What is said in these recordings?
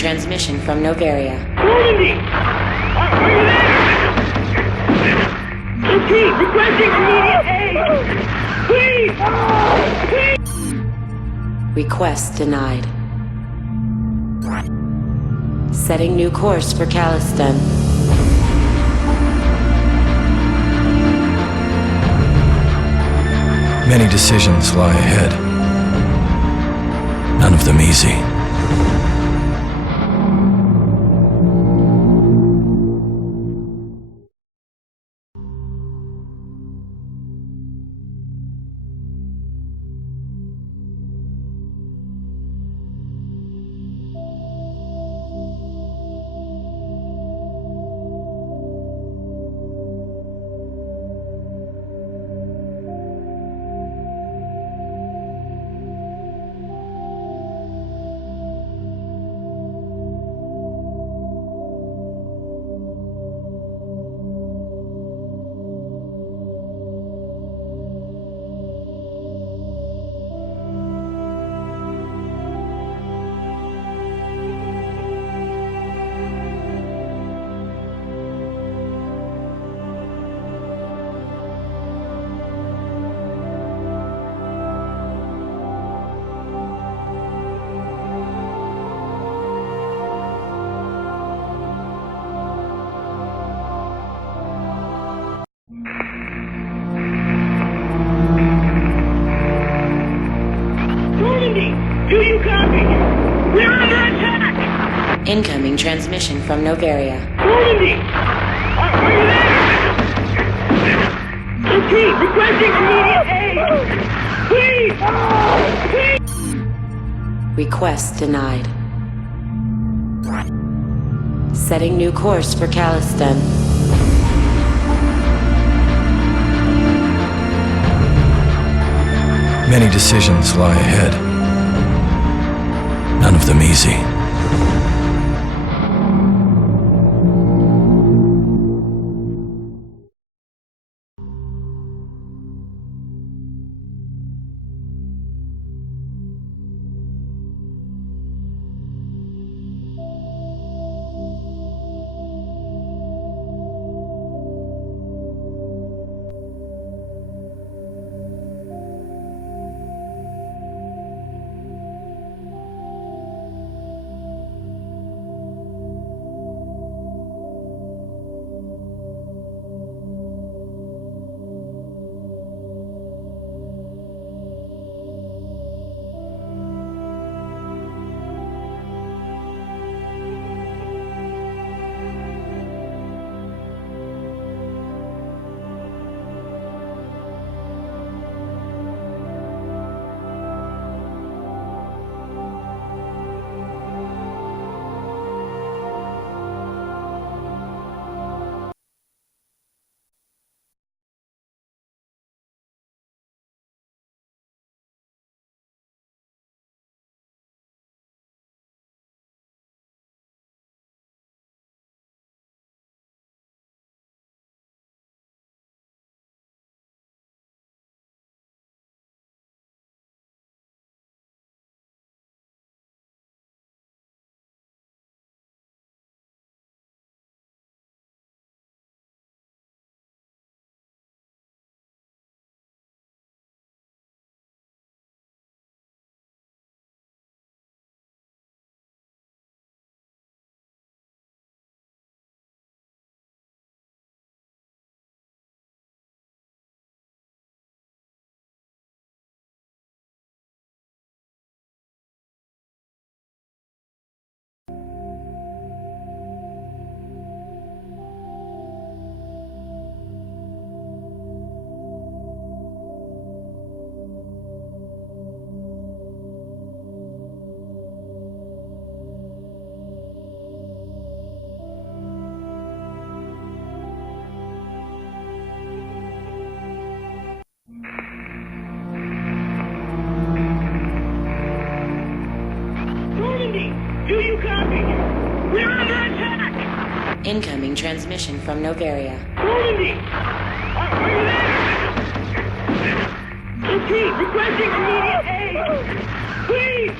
transmission from Novaria. Normandy! Are you there? Repeat, requesting immediate aid! Please! Please! Request denied. Setting new course for Caliston. Many decisions lie ahead. None of them easy. Normandy! Do you copy? We're under attack! Incoming transmission from Novaria. Normandy! Are you there? Repeat, requesting immediate aid! Please! Please! Request denied. Setting new course for Caliston. Many decisions lie ahead. None of them easy. Do you copy? We're under attack! Incoming transmission from Novaria. Normandy! Are you there? Repeat, requesting immediate aid! Please!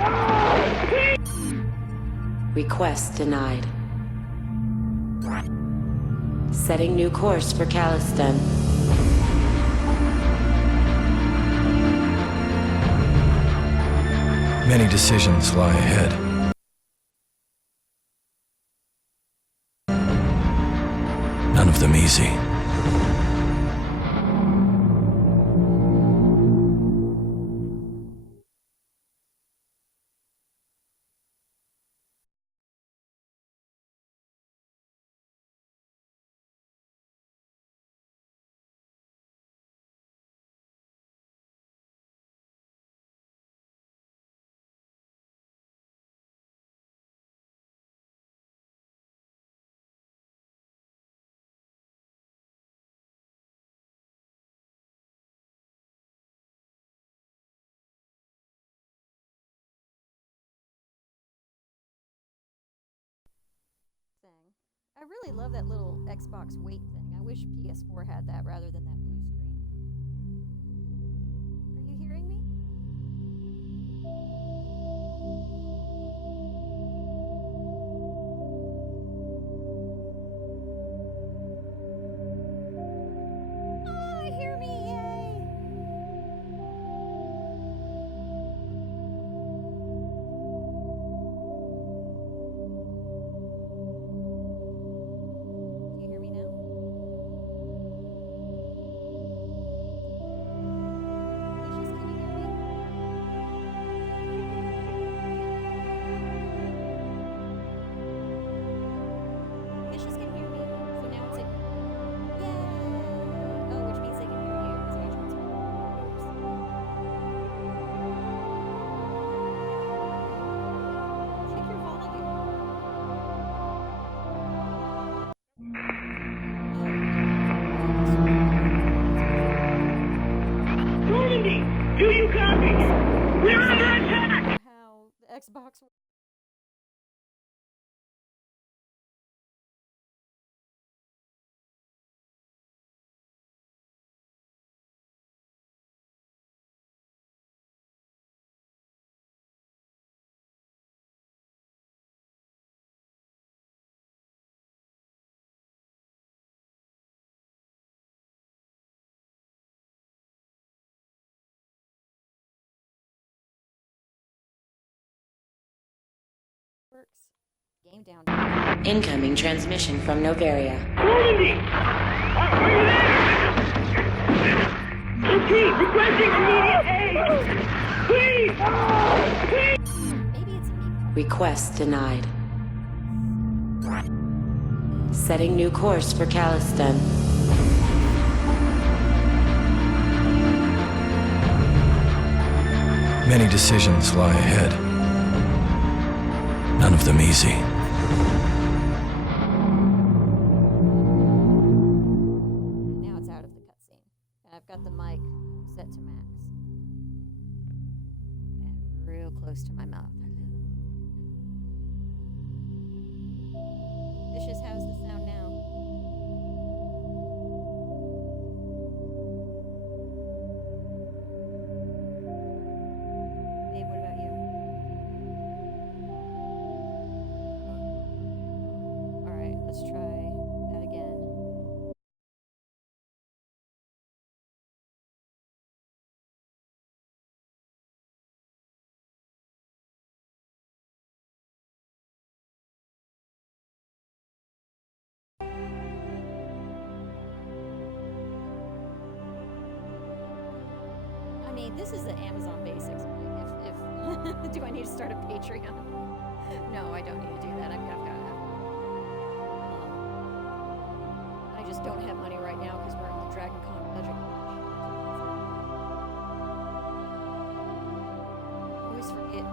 Please! Request denied. Setting new course for Caliston. Many decisions lie ahead. None of them easy. Thing. I really love that little Xbox wait thing. I wish PS4 had that rather than that blue screen. Are you hearing me? Ah, hear me! Yay! Do you hear me now? Lucius, can you hear me? Lucius can hear me. So now it's like, yay! Oh, which means they can hear you. So which one's Check your volume. Normandy, do you copy? We're under attack! How the Xbox. Works. Game down. Incoming transmission from Novaria. Normandy! Are you there? Okay, requesting immediate aid! Please! Please! Maybe it's me. Request denied. Setting new course for Caliston. Many decisions lie ahead. None of them easy. Now it's out of the cutscene. And I've got the mic set to max. And real close to my mouth. Vicious, how's the sound now? Babe, what about you? Alright, let's try that again. I mean, this is the Amazon Basics. If do I need to start a Patreon? No, I don't need to do that. I've got I just don't have money right now because we're in the Dragon Con budget. Always forget.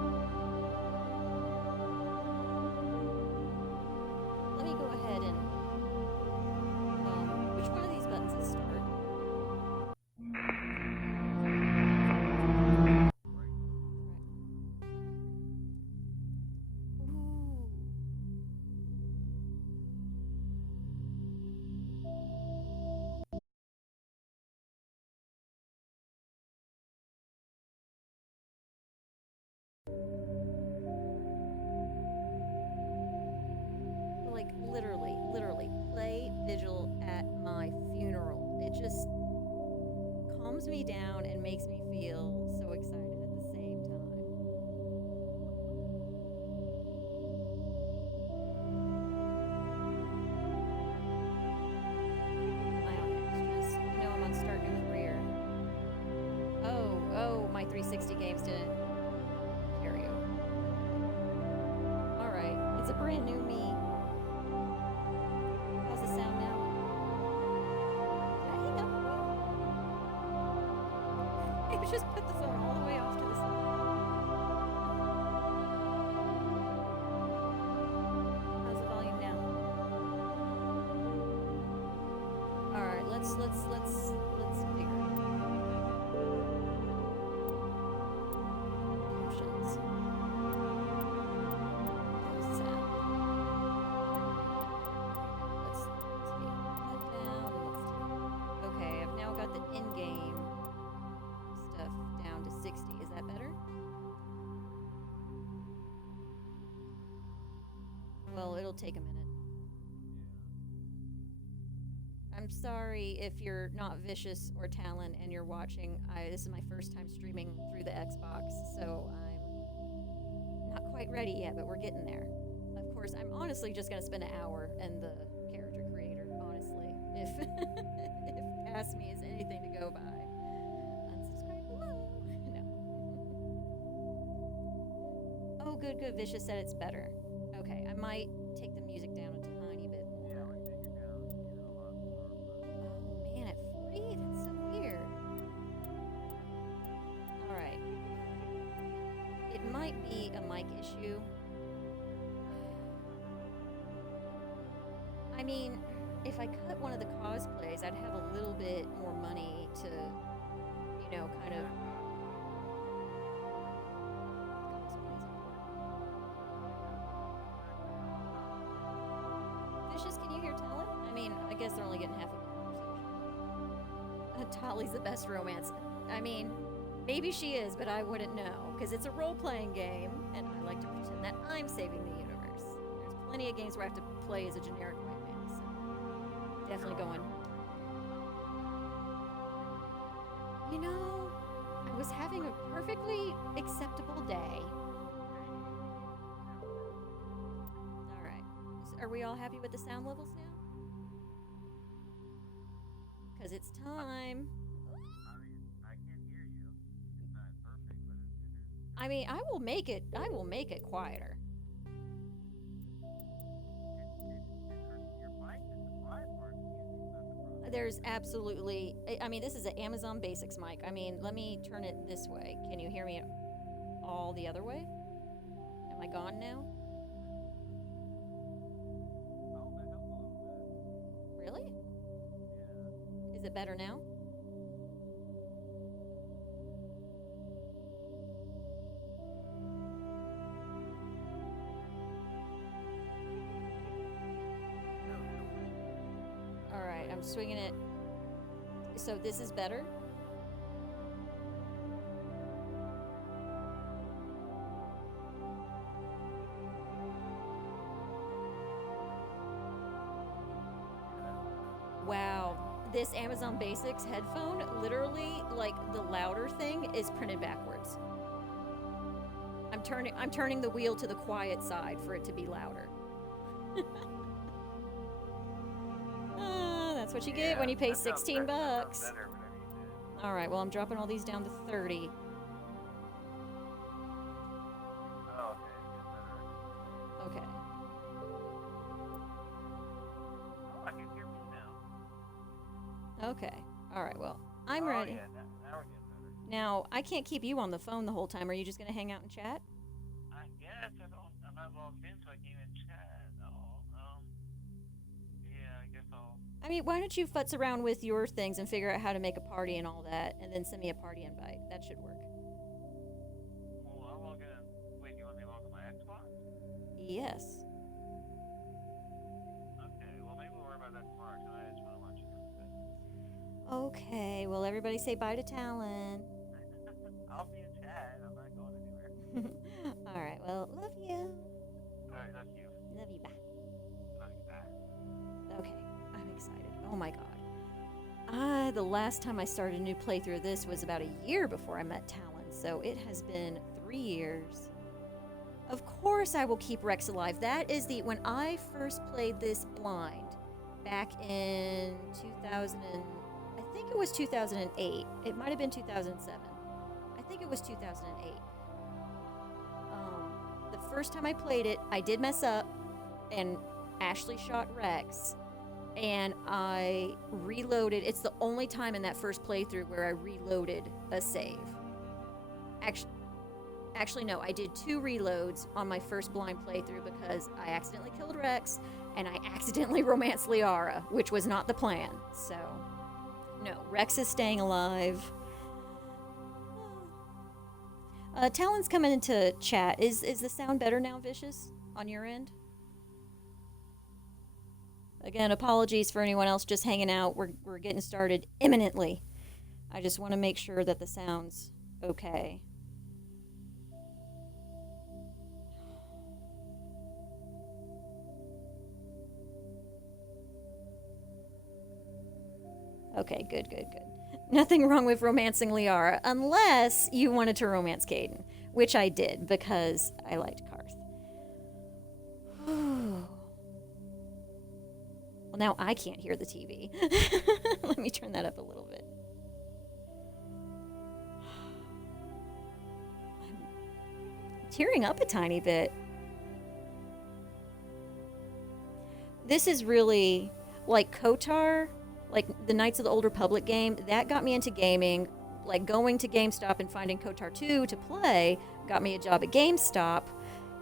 Let me go ahead and which one of these buttons is start? Ooh. calms me down and makes me feel so excited at the same time. Am I on extras? No, I'm on start new career. Oh, my 360 games didn't carry over. Alright, it's a brand new me. How's the sound now? Did I hang up on you? I just put the phone all the way off to the side. How's the volume now? Alright, let's figure it. Options. How's the sound? Let's take that down. Okay, I've now got the in-game stuff down to 60. Is that better? Well, it'll take a minute. I'm sorry if you're not Vicious or Talon and you're watching. This is my first time streaming through the Xbox, so I'm not quite ready yet, but we're getting there. Of course, I'm honestly just gonna spend an hour and the character creator, honestly. If if past me is anything to go by. Unsubscribe below. No. Oh, good. Vicious said it's better. Okay, I might take the music down a tiny bit more. Yeah, we take it down. You know, a lot more. Oh man, at 40? That's so weird. Alright. It might be a mic issue. I mean, if I cut one of the cosplays, I'd have a little bit more money to, you know, kind of. Vicious, can you hear Talon? I mean, I guess they're only getting half of the conversation. Tolly's the best romance. I mean, maybe she is, but I wouldn't know, because it's a role-playing game, and I like to pretend that I'm saving the universe. There's plenty of games where I have to play as a generic white man, so definitely going. You know, I was having a perfectly acceptable day. Alright. Are we all happy with the sound levels now? Because it's time. I mean, I can't hear you. It's not perfect, but it's I mean, I will make it quieter. your mic is the quiet part of the music, not the problem. There's absolutely, I mean, this is an Amazon Basics mic. I mean, let me turn it this way. Can you hear me all the other way? Am I gone now? Oh, that helps a little Really? bit. Yeah. Is it better now? All right, I'm swinging it. So this is better? Wow, this Amazon Basics headphone, literally, like the louder thing is printed backwards. I'm turning the wheel to the quiet side for it to be louder. That's what you get when you pay that sounds 16 better- that sounds bucks. better whenever you do it. All right, well, I'm dropping all these down to 30. Oh, okay. It's better. Okay. Oh, I can hear me now. Okay. All right, well, I'm Oh, ready. Yeah, now we're getting better. Now, I can't keep you on the phone the whole time. Are you just going to hang out and chat? I guess I'm not logged in, so I can't even chat. Oh, yeah, I guess I'll. I mean, why don't you futz around with your things and figure out how to make a party and all that, and then send me a party invite. That should work. Well, I'll log in. Wait, you want me to log in my Xbox? Yes. Okay, well, maybe we'll worry about that tomorrow, because I just want to watch it. Okay, well, everybody say bye to Talon. I'll be in chat. I'm not going anywhere. All right, well, love you. Alright, love you. Love you, bye. Love you, bye. Okay, I'm excited. Oh my god. The last time I started a new playthrough of this was about a year before I met Talon, so it has been 3 years. Of course I will keep Rex alive. That is when I first played this blind back in 2000 I think it was 2008. It might have been 2007. I think it was 2008. The first time I played it, I did mess up and Ashley shot Rex, and I reloaded. It's the only time in that first playthrough where I reloaded a save. Actually, no, I did 2 reloads on my first blind playthrough because I accidentally killed Rex and I accidentally romanced Liara, which was not the plan. So, no, Rex is staying alive. Talon's coming into chat. Is the sound better now, Vicious, on your end? Again, apologies for anyone else just hanging out. We're getting started imminently. I just want to make sure that the sound's okay. Okay, good. Nothing wrong with romancing Liara, unless you wanted to romance Caden, which I did because I liked Karth. Well, now I can't hear the TV. Let me turn that up a little bit. I'm tearing up a tiny bit. This is really like KOTOR. Like the Knights of the Old Republic game, that got me into gaming. Like going to GameStop and finding KOTOR 2 to play got me a job at GameStop.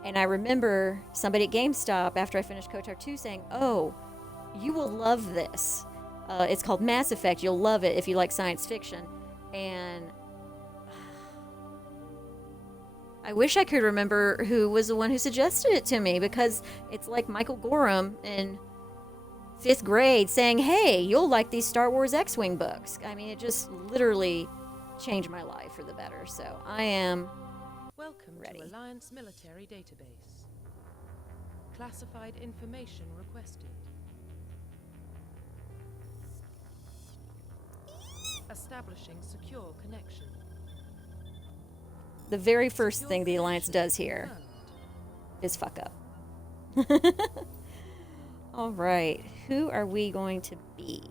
And I remember somebody at GameStop after I finished KOTOR 2 saying, "Oh, you will love this. It's called Mass Effect. You'll love it if you like science fiction." And I wish I could remember who was the one who suggested it to me, because it's like Michael Gorham in 5th grade saying, "Hey, you'll like these Star Wars X-Wing books." I mean, it just literally changed my life for the better. So I am Welcome ready. to Alliance Military Database. Classified information requested. Establishing secure connection. The very first Secure thing the Alliance connection does here confirmed. is fuck up. All right, who are we going to be?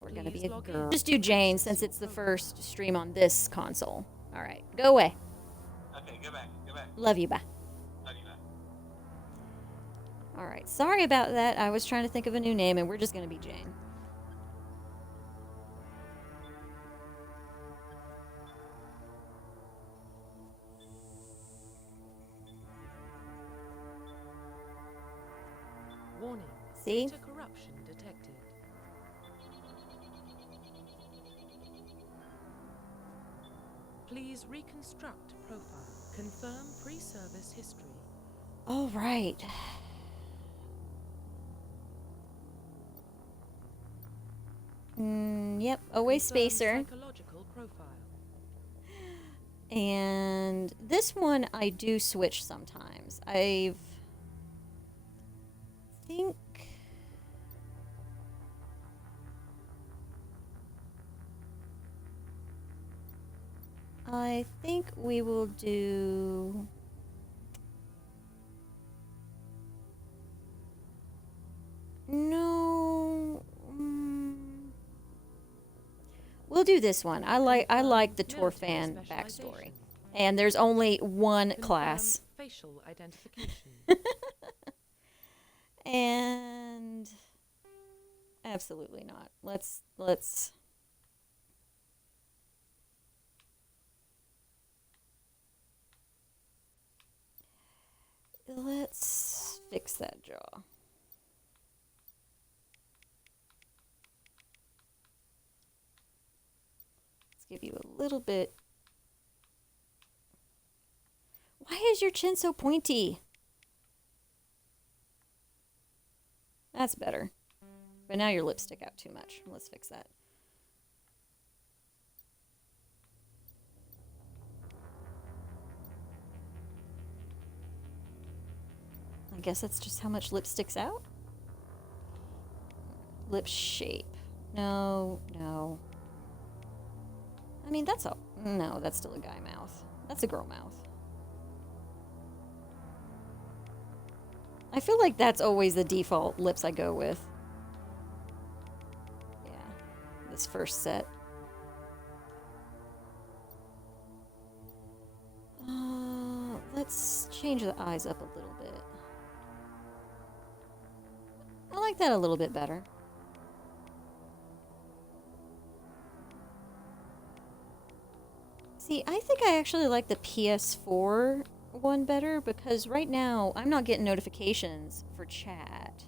We're gonna be Please a log in. girl. Just do Jane since it's the first stream on this console. All right, go away. Okay, go back. Love you, bye. Love you, man. All right, sorry about that. I was trying to think of a new name, and we're just gonna be Jane. Warning. See? Data corruption detected. Please reconstruct profile. Confirm pre-service history. All right. Yep, always Confirm spacer. Psychological profile. And this one I do switch sometimes. I think we will do no. We'll do this one. I like the Torfan Military backstory. specialization. And there's only one Confirm class. Facial identification. And absolutely not. Let's fix that jaw. Let's give you a little bit. Why is your chin so pointy? That's better. But now your lips stick out too much. Let's fix that. I guess that's just how much lip sticks out. Lip shape. No. I mean, that's a... No, that's still a guy mouth. That's a girl mouth. I feel like that's always the default lips I go with. Yeah, this first set. Let's change the eyes up a little bit. I like that a little bit better. See, I think I actually like the PS4 one better because right now I'm not getting notifications for chat.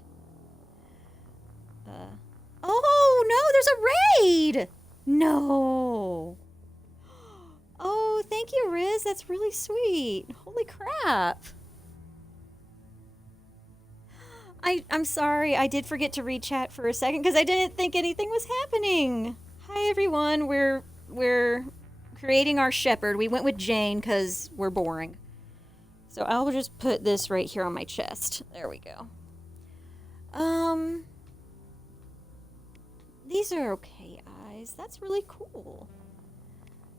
Oh no, there's a raid! No. Oh, thank you, Riz. That's really sweet. Holy crap. I'm sorry. I did forget to read chat for a second because I didn't think anything was happening. Hi everyone. We're creating our shepherd. We went with Jane because we're boring. So I'll just put this right here on my chest. There we go. These are okay eyes. That's really cool.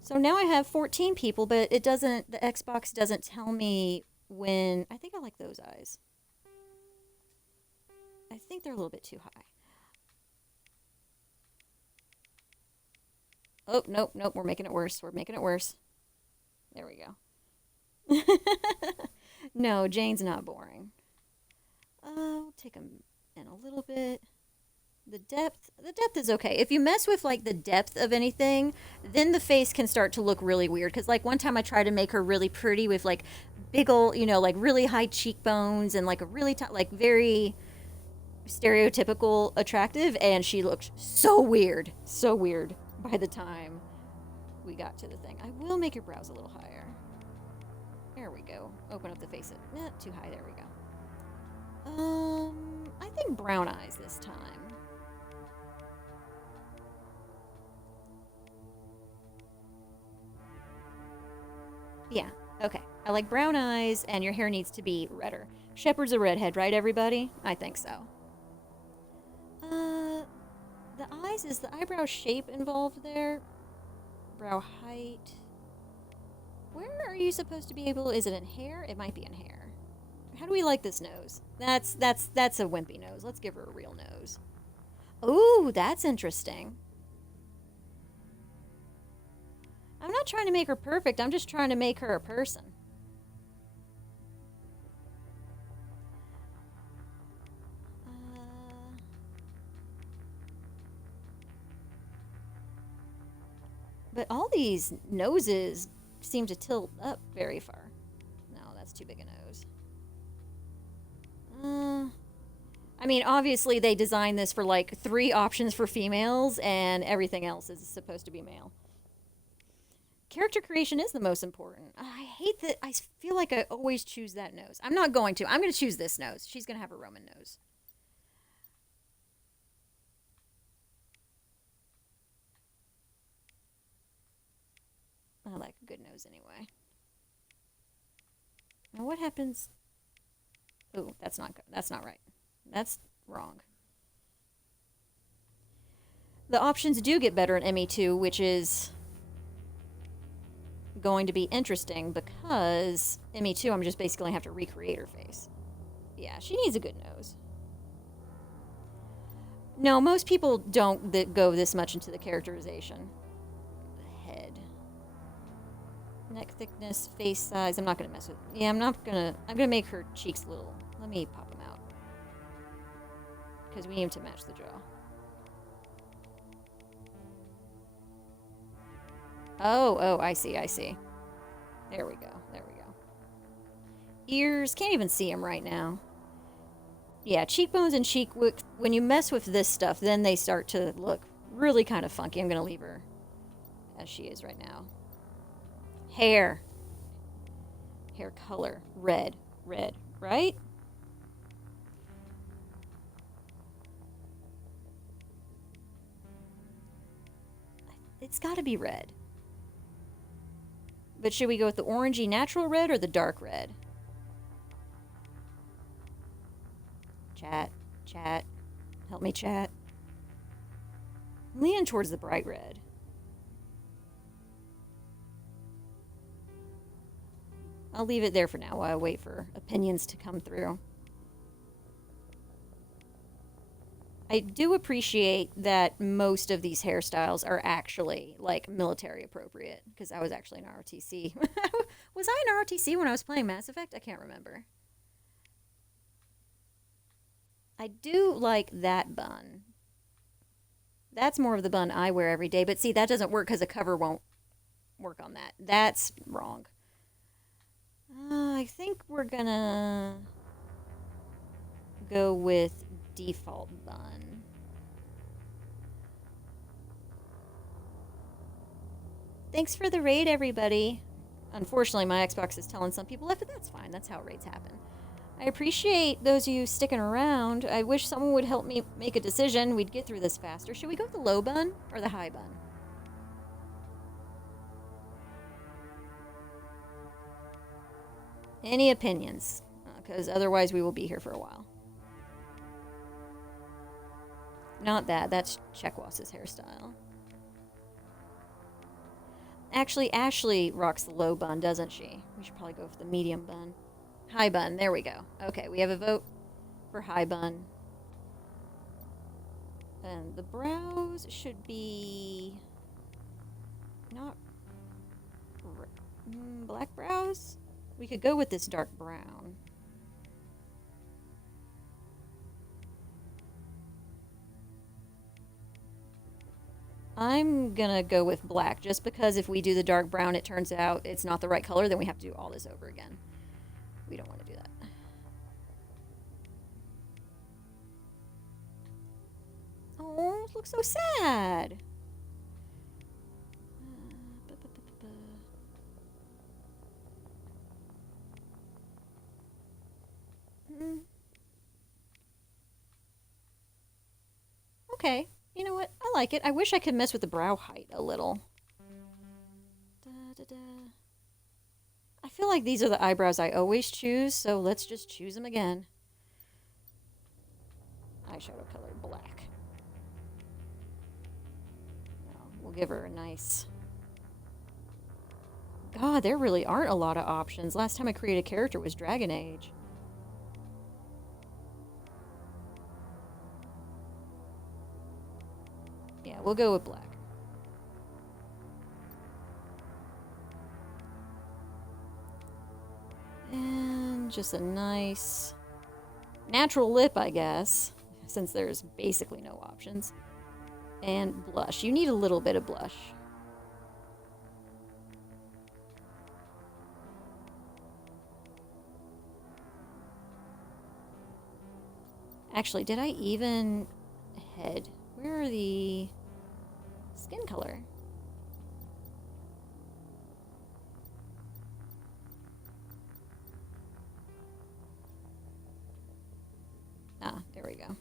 So now I have 14 people, but it doesn't, the Xbox doesn't tell me when, I think I like those eyes. I think they're a little bit too high. Oh, nope, we're making it worse. We're making it worse. There we go. No, Jane's not boring. We'll take them in a little bit. The depth is okay. If you mess with like the depth of anything, then the face can start to look really weird. Because like one time I tried to make her really pretty with like big old, like really high cheekbones and like a really like very stereotypical attractive, and she looked so weird by the time we got to the thing. I will make your brows a little higher. There we go. Open up the face. Not too high. There we go. I think brown eyes this time. Yeah, okay. I like brown eyes, and your hair needs to be redder. Shepherd's a redhead, right, everybody? I think so. The eyes, is the eyebrow shape involved there? Brow height. Where are you supposed to be able, is it in hair? It might be in hair. How do we like this nose? That's a wimpy nose. Let's give her a real nose. Ooh, that's interesting. I'm not trying to make her perfect. I'm just trying to make her a person. But all these noses seem to tilt up very far. No, that's too big a nose. I mean, obviously they designed this for like 3 options for females and everything else is supposed to be male. Character creation is the most important. I hate that. I feel like I always choose that nose. I'm not going to. I'm going to choose this nose. She's going to have a Roman nose. I like a good nose anyway. Now what happens? Oh, that's not good. That's not right. That's wrong. The options do get better in ME2, which is going to be interesting because ME2, I'm just basically going to have to recreate her face. Yeah, she needs a good nose. No, most people don't go this much into the characterization. The head. Neck thickness, face size. I'm not going to mess with... Yeah, I'm going to make her cheeks little. Let me pop them out. Because we need to match the jaw. Oh, I see. There we go. Ears, can't even see them right now. Yeah, cheekbones and when you mess with this stuff, then they start to look really kind of funky. I'm going to leave her as she is right now. Hair color, red, right? It's got to be red. But should we go with the orangey natural red or the dark red? Chat. Help me, chat. Lean towards the bright red. I'll leave it there for now while I wait for opinions to come through. I do appreciate that most of these hairstyles are actually, like, military appropriate. Because I was actually an ROTC. Was I an ROTC when I was playing Mass Effect? I can't remember. I do like that bun. That's more of the bun I wear every day. But see, that doesn't work because the cover won't work on that. That's wrong. I think we're gonna go with default bun. Thanks for the raid, everybody. Unfortunately, my Xbox is telling some people off, but that's fine. That's how raids happen. I appreciate those of you sticking around. I wish someone would help me make a decision. We'd get through this faster. Should we go with the low bun or the high bun? Any opinions? Because otherwise we will be here for a while. Not that. That's Checkwass's hairstyle. Actually, Ashley rocks the low bun, doesn't she? We should probably go for the medium bun. High bun. There we go. Okay, we have a vote for high bun. And the brows should be... not... black brows? We could go with this dark brown. I'm gonna go with black, just because if we do the dark brown, it turns out it's not the right color, then we have to do all this over again. We don't want to do that. Oh, it looks so sad. Okay, you know what? I like it. I wish I could mess with the brow height a little. I feel like these are the eyebrows I always choose, so let's just choose them again. Eyeshadow color black. We'll give her a nice... God, there really aren't a lot of options. Last time I created a character was Dragon Age. Yeah, we'll go with black. And just a nice natural lip, I guess, since there's basically no options. And blush. You need a little bit of blush. Actually, did I even head? Where are the skin color? Ah, there we go.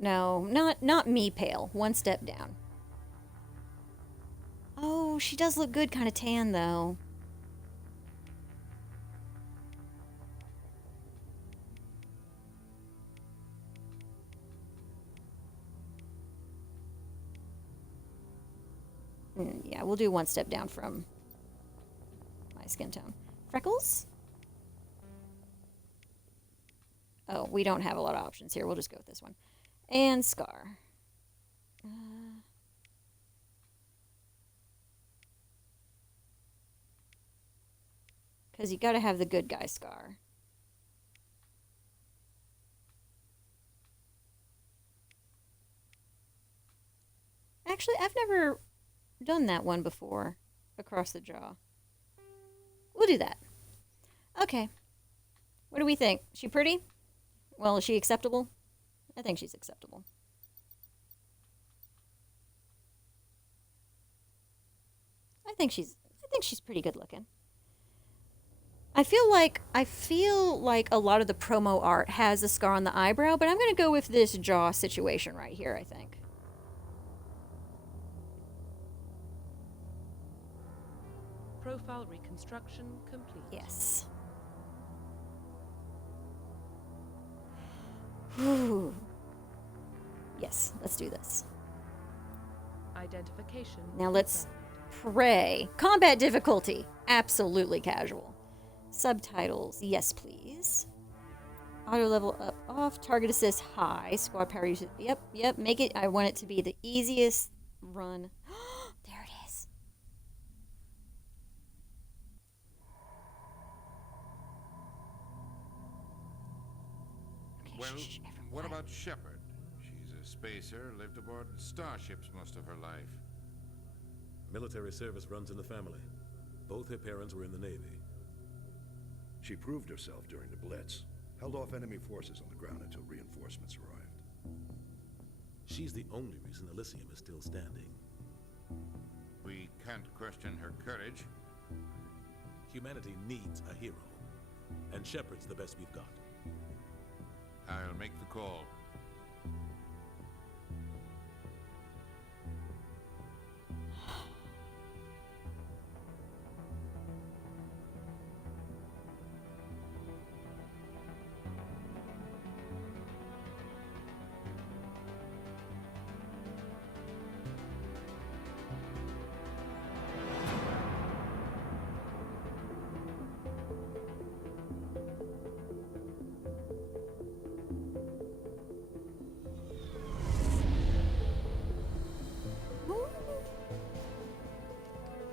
No, not me pale. One step down. Oh, she does look good, kind of tan though. Yeah, we'll do one step down from my skin tone. Freckles? Oh, we don't have a lot of options here. We'll just go with this one. And scar. Because you gotta have the good guy scar. Actually, I've never done that one before. Across the jaw. We'll do that. Okay. What do we think? Is she pretty? Well, is she acceptable? I think she's acceptable. I think she's pretty good looking. I feel like a lot of the promo art has a scar on the eyebrow, but I'm going to go with this jaw situation right here, I think. Profile reconstruction complete. Yes. Ooh. Yes, let's do this. Identification. Now let's confirmed. pray. Combat difficulty. Absolutely casual. Subtitles. Yes, please. Auto level up, off. Target assist high. Squad power usage. Yep. Make it. I want it to be the easiest run. There it is. Okay, Well, shh, everyone what quiet. about Shepard? She's a spacer, lived aboard starships most of her life. Military service runs in the family. Both her parents were in the Navy. She proved herself during the Blitz, held off enemy forces on the ground until reinforcements arrived. She's the only reason Elysium is still standing. We can't question her courage. Humanity needs a hero, and Shepard's the best we've got. I'll make the call.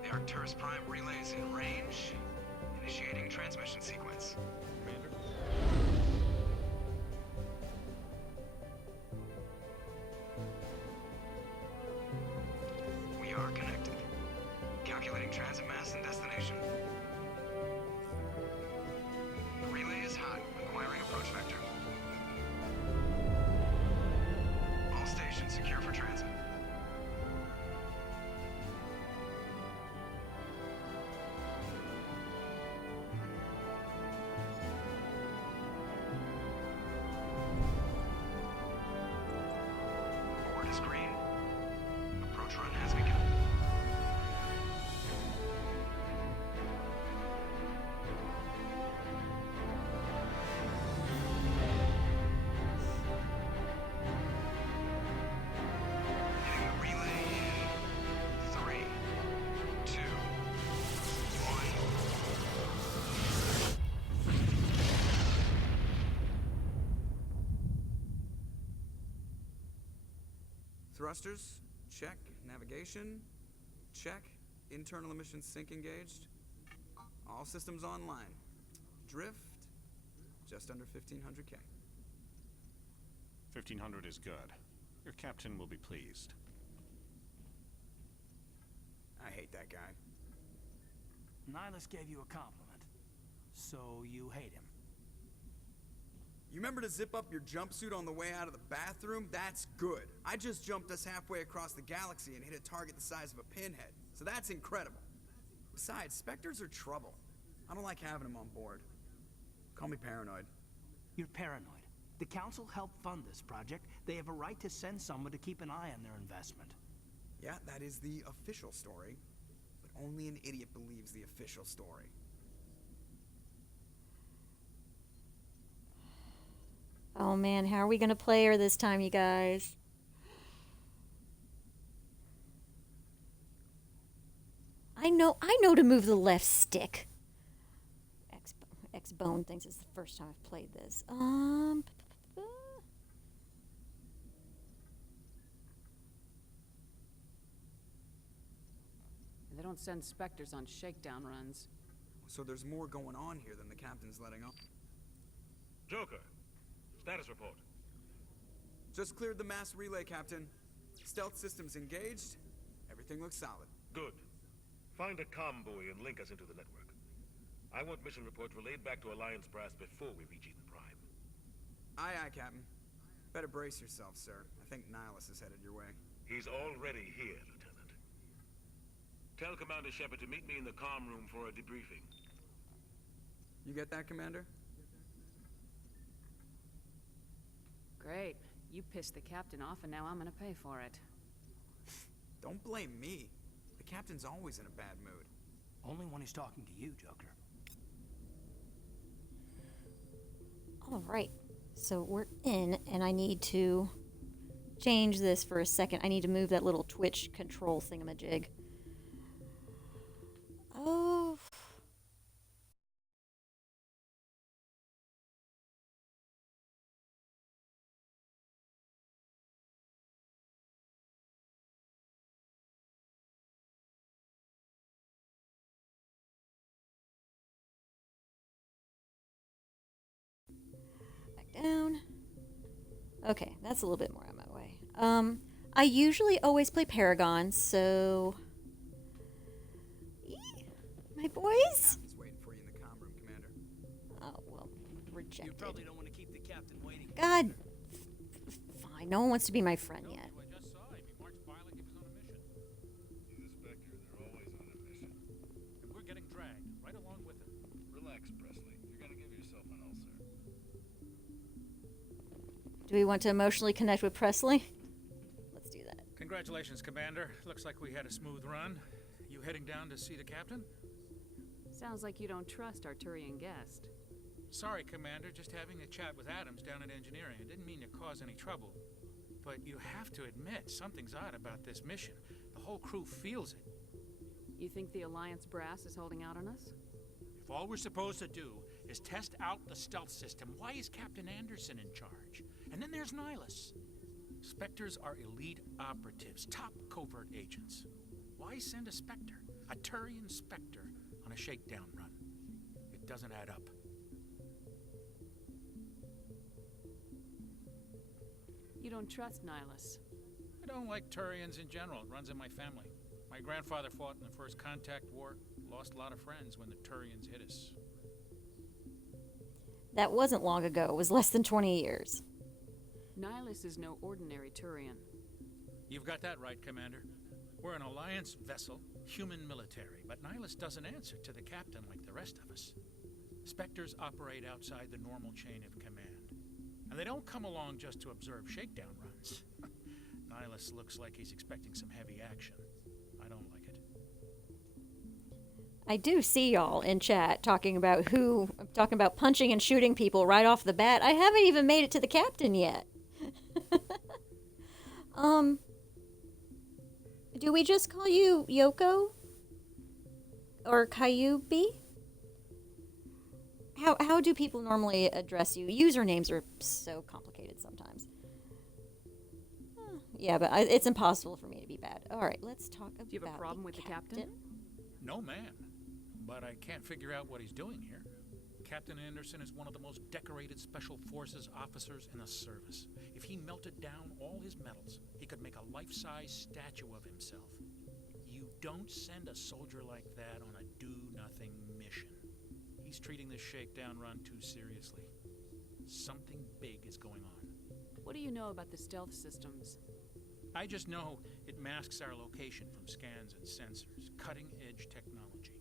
The Arcturus Prime relay is in range. Initiating transmission sequence. Commander? We are connected. Calculating transit mass and destination. The relay is hot, acquiring approach vector. All stations secure for transit. Board is green. Approach run has begun. Hitting the relay in 3, 2, 1. Thrusters, check. Navigation, check. Internal emissions sync engaged. All systems online. Drift, just under 1500K. 1500 is good. Your captain will be pleased. I hate that guy. Nihilus gave you a compliment. So you hate him? You remember to zip up your jumpsuit on the way out of the bathroom? That's good. I just jumped us halfway across the galaxy and hit a target the size of a pinhead, so that's incredible. Besides, Spectres are trouble. I don't like having them on board. Call me paranoid. You're paranoid. The Council helped fund this project. They have a right to send someone to keep an eye on their investment. Yeah, that is the official story. But only an idiot believes the official story. Oh man, how are we gonna play her this time, you guys? I know to move the left stick. X-Bone thinks it's the first time I've played this. They don't send Spectres on shakedown runs. So there's more going on here than the captain's letting on. Joker, status report. Just cleared the mass relay, Captain. Stealth systems engaged. Everything looks solid. Good. Find a comm buoy and link us into the network. I want mission reports relayed back to Alliance Brass before we reach Eden Prime. Aye, aye, Captain. Better brace yourself, sir. I think Nihilus is headed your way. He's already here, Lieutenant. Tell Commander Shepard to meet me in the comm room for a debriefing. You get that, Commander? Great. You pissed the captain off, and now I'm gonna pay for it. Don't blame me. The captain's always in a bad mood. Only when he's talking to you, Joker. Alright, so we're in, and I need to change this for a second. I need to move that little Twitch control thingamajig. Oh. Down. Okay, that's a little bit more on my way. I usually always play Paragon, so my boys. Captain's waiting for you in the comm room, Commander. Oh well, rejected. You probably don't want to keep the captain waiting. God, fine. No one wants to be my friend yet. I just saw him. He marched by like he was on a mission. He's a Spectre. They're always on a mission. And we're getting dragged right along with him. Relax, Presley. You're gonna give yourself an ulcer. Do we want to emotionally connect with Presley? Let's do that. Congratulations, Commander. Looks like we had a smooth run. You heading down to see the captain? Sounds like you don't trust our Turian guest. Sorry, Commander. Just having a chat with Adams down at engineering. I didn't mean to cause any trouble. But you have to admit, something's odd about this mission. The whole crew feels it. You think the Alliance brass is holding out on us? If all we're supposed to do is test out the stealth system, why is Captain Anderson in charge? And then there's Nihilus. Spectres are elite operatives, top covert agents. Why send a Spectre, a Turian Spectre, on a shakedown run? It doesn't add up. You don't trust Nihilus? I don't like Turians in general. It runs in my family. My grandfather fought in the First Contact War, lost a lot of friends when the Turians hit us. That wasn't long ago. It was less than 20 years. Nihilus is no ordinary Turian. You've got that right, Commander. We're an Alliance vessel, human military, but Nihilus doesn't answer to the captain like the rest of us. Spectres operate outside the normal chain of command. And they don't come along just to observe shakedown runs. Nihilus looks like he's expecting some heavy action. I don't like it. I do see y'all in chat talking about punching and shooting people right off the bat. I haven't even made it to the captain yet. Do we just call you Yoko? Or Kyubi? How do people normally address you? Usernames are so complicated sometimes. Yeah, but it's impossible for me to be bad. All right, let's talk about. Do you have a problem with the captain? No, ma'am. But I can't figure out what he's doing here. Captain Anderson is one of the most decorated Special Forces officers in the service. If he melted down all his medals, he could make a life-size statue of himself. You don't send a soldier like that on a do-nothing mission. He's treating this shakedown run too seriously. Something big is going on. What do you know about the stealth systems? I just know it masks our location from scans and sensors. Cutting-edge technology.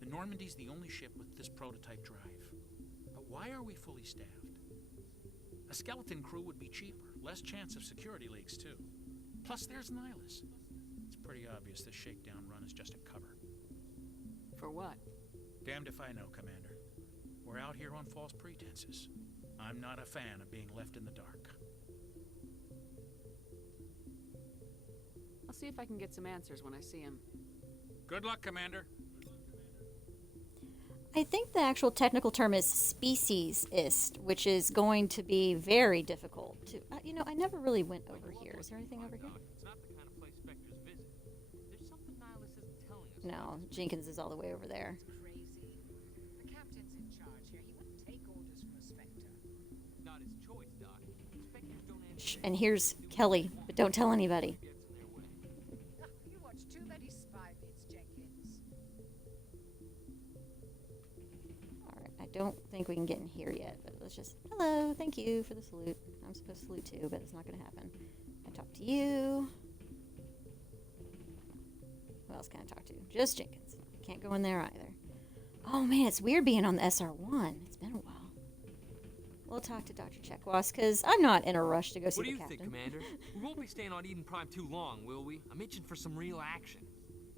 The Normandy's the only ship with this prototype drive. But why are we fully staffed? A skeleton crew would be cheaper. Less chance of security leaks, too. Plus, there's Nihilus. It's pretty obvious this shakedown run is just a cover. For what? Damned if I know, Commander. We're out here on false pretenses. I'm not a fan of being left in the dark. I'll see if I can get some answers when I see him. Good luck, Commander. I think the actual technical term is speciesist, which is going to be very difficult to... you know, I never really went over here. Is there anything over here? It's not the kind of place Spectres visit. There's something Nihilus isn't telling us. No, Jenkins is all the way over there. Crazy. The captain's in charge here. He wouldn't take orders from a Spectre. Not his choice, Doc. Spectres don't answer. Shh, and here's Kelly, but don't tell anybody. You watch too many spy vids, Jenkins. Alright, I don't think we can get in here yet, but let's just... Hello, thank you for the salute. I'm supposed to salute too, but it's not going to happen. I talk to you. Who else can I talk to? Just Jenkins. Can't go in there either. Oh man, it's weird being on the SR-1. It's been a while. We'll talk to Dr. Chekwas, because I'm not in a rush to go see the captain. What do you think, Commander? We won't be staying on Eden Prime too long, will we? I'm itching for some real action.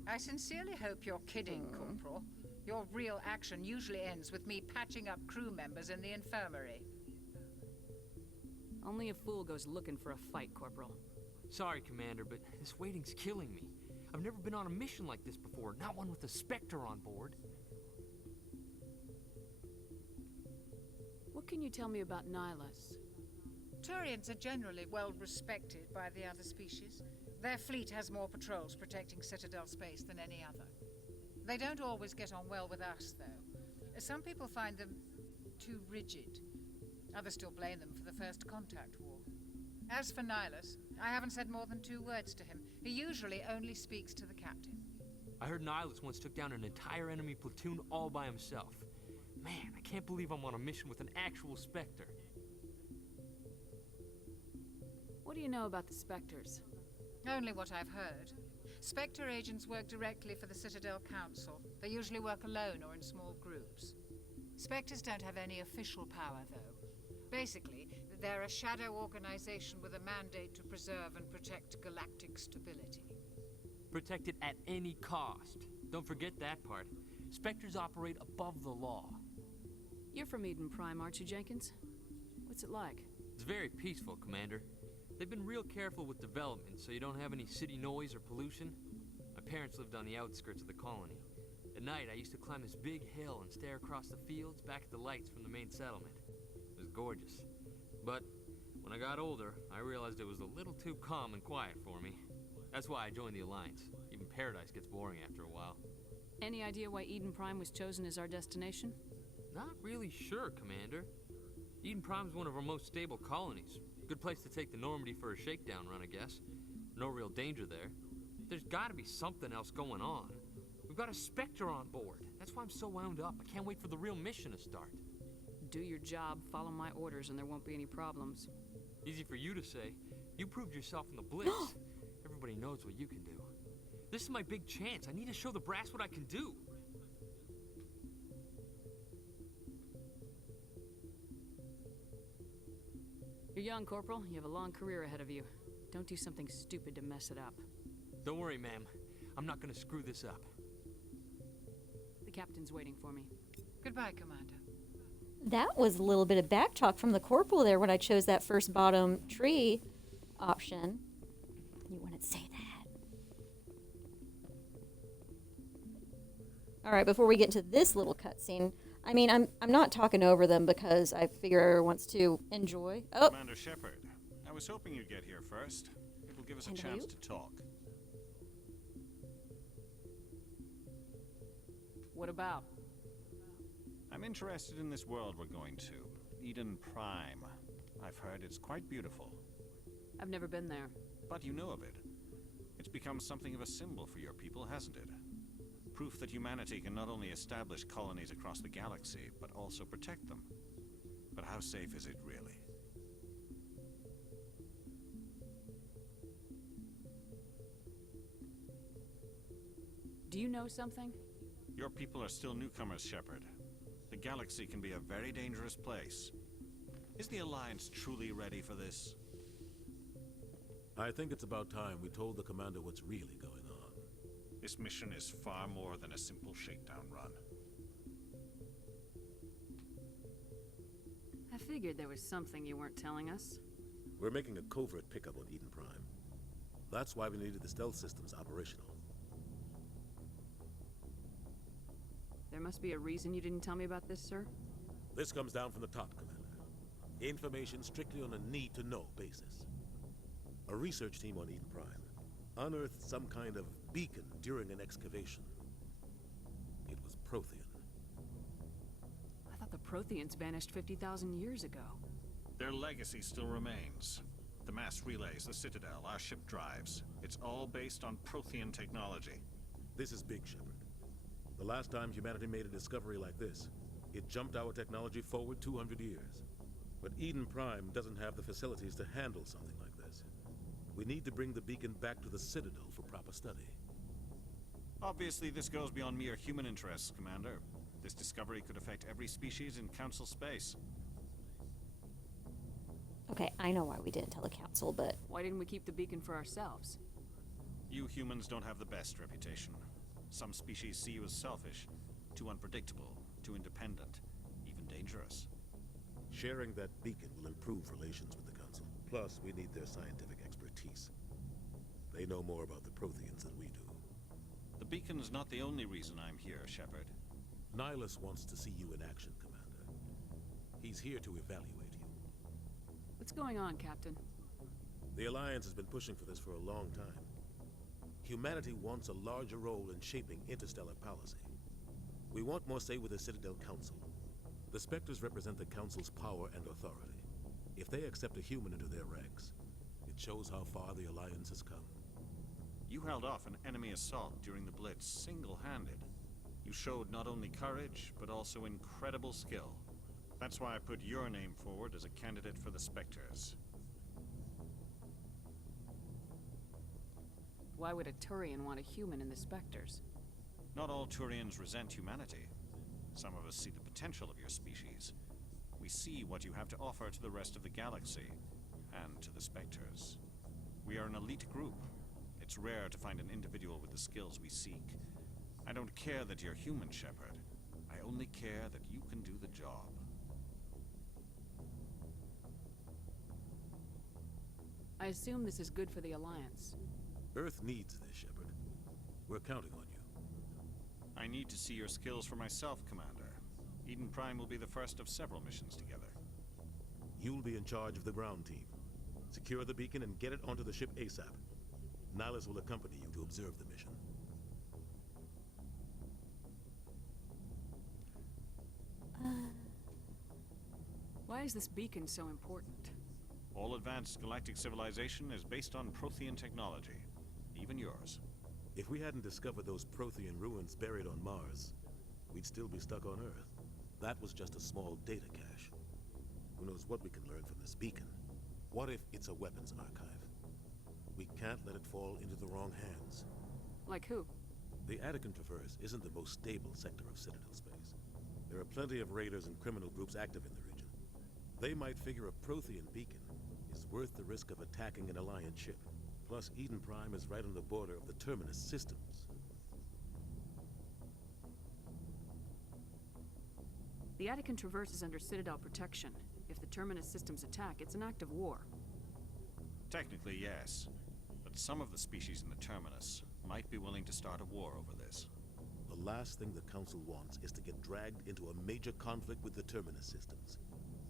I sincerely hope you're kidding, Corporal. Your real action usually ends with me patching up crew members in the infirmary. Only a fool goes looking for a fight, Corporal. Sorry, Commander, but this waiting's killing me. I've never been on a mission like this before, not one with a Spectre on board. What can you tell me about Nihilus? Turians are generally well respected by the other species. Their fleet has more patrols protecting Citadel space than any other. They don't always get on well with us, though. Some people find them too rigid. Others still blame them for the First Contact War. As for Nihilus, I haven't said more than 2 words to him. He usually only speaks to the captain. I heard Nihilus once took down an entire enemy platoon all by himself. Man, I can't believe I'm on a mission with an actual Spectre. What do you know about the Spectres? Only what I've heard. Spectre agents work directly for the Citadel Council. They usually work alone or in small groups. Spectres don't have any official power, though. Basically, they're a shadow organization with a mandate to preserve and protect galactic stability. Protect it at any cost. Don't forget that part. Spectres operate above the law. You're from Eden Prime, aren't you, Jenkins? What's it like? It's very peaceful, Commander. They've been real careful with development, so you don't have any city noise or pollution. My parents lived on the outskirts of the colony. At night, I used to climb this big hill and stare across the fields back at the lights from the main settlement. It was gorgeous. But when I got older, I realized it was a little too calm and quiet for me. That's why I joined the Alliance. Even Paradise gets boring after a while. Any idea why Eden Prime was chosen as our destination? Not really sure, Commander. Eden Prime's one of our most stable colonies. Good place to take the Normandy for a shakedown run, I guess. No real danger there. There's gotta be something else going on. We've got a Spectre on board. That's why I'm so wound up. I can't wait for the real mission to start. Do your job, follow my orders, and there won't be any problems. Easy for you to say. You proved yourself in the Blitz. Everybody knows what you can do. This is my big chance. I need to show the brass what I can do. You're young, Corporal. You have a long career ahead of you. Don't do something stupid to mess it up. Don't worry, ma'am. I'm not gonna screw this up. The captain's waiting for me. Goodbye, Commander. That was a little bit of back talk from the corporal there when I chose that first bottom tree option. You wanted to say that. All right, before we get into this little cutscene, I mean, I'm not talking over them because I figure everyone wants to enjoy. Oh, Commander Shepard, I was hoping you'd get here first. It will give us a chance to talk. What about? I'm interested in this world we're going to, Eden Prime. I've heard it's quite beautiful. I've never been there. But you know of it. It's become something of a symbol for your people, hasn't it? Proof that humanity can not only establish colonies across the galaxy, but also protect them. But how safe is it really? Do you know something? Your people are still newcomers, Shepard. The galaxy can be a very dangerous place. Is the Alliance truly ready for this? I think it's about time we told the Commander what's really going on. This mission is far more than a simple shakedown run. I figured there was something you weren't telling us. We're making a covert pickup on Eden Prime. That's why we needed the stealth systems operational. There must be a reason you didn't tell me about this, sir? This comes down from the top, Commander. Information strictly on a need-to-know basis. A research team on Eden Prime unearthed some kind of beacon during an excavation. It was Prothean. I thought the Protheans vanished 50,000 years ago. Their legacy still remains. The mass relays, the Citadel, our ship drives. It's all based on Prothean technology. This is big, Shepard. The last time humanity made a discovery like this, it jumped our technology forward 200 years. But Eden Prime doesn't have the facilities to handle something like this. We need to bring the beacon back to the Citadel for proper study. Obviously, this goes beyond mere human interests, Commander. This discovery could affect every species in Council space. Okay, I know why we didn't tell the Council, but... Why didn't we keep the beacon for ourselves? You humans don't have the best reputation. Some species see you as selfish, too unpredictable, too independent, even dangerous. Sharing that beacon will improve relations with the Council. Plus, we need their scientific expertise. They know more about the Protheans than we do. The beacon's not the only reason I'm here, Shepard. Nihilus wants to see you in action, Commander. He's here to evaluate you. What's going on, Captain? The Alliance has been pushing for this for a long time. Humanity wants a larger role in shaping interstellar policy. We want more say with the Citadel Council. The Spectres represent the Council's power and authority. If they accept a human into their ranks, it shows how far the Alliance has come. You held off an enemy assault during the Blitz single-handed. You showed not only courage, but also incredible skill. That's why I put your name forward as a candidate for the Spectres. Why would a Turian want a human in the Spectres? Not all Turians resent humanity. Some of us see the potential of your species. We see what you have to offer to the rest of the galaxy, and to the Spectres. We are an elite group. It's rare to find an individual with the skills we seek. I don't care that you're human, Shepard. I only care that you can do the job. I assume this is good for the Alliance. Earth needs this, Shepard. We're counting on you. I need to see your skills for myself, Commander. Eden Prime will be the first of several missions together. You'll be in charge of the ground team. Secure the beacon and get it onto the ship ASAP. Nihilus will accompany you to observe the mission. Why is this beacon so important? All advanced galactic civilization is based on Prothean technology. Even yours. If we hadn't discovered those Prothean ruins buried on Mars, we'd still be stuck on Earth. That was just a small data cache. Who knows what we can learn from this beacon? What if it's a weapons archive? We can't let it fall into the wrong hands. Like who? The Attican Traverse isn't the most stable sector of Citadel space. There are plenty of raiders and criminal groups active in the region. They might figure a Prothean beacon is worth the risk of attacking an Alliance ship. Plus, Eden Prime is right on the border of the Terminus systems. The Attican Traverse is under Citadel protection. If the Terminus systems attack, it's an act of war. Technically, yes. But some of the species in the Terminus might be willing to start a war over this. The last thing the Council wants is to get dragged into a major conflict with the Terminus systems.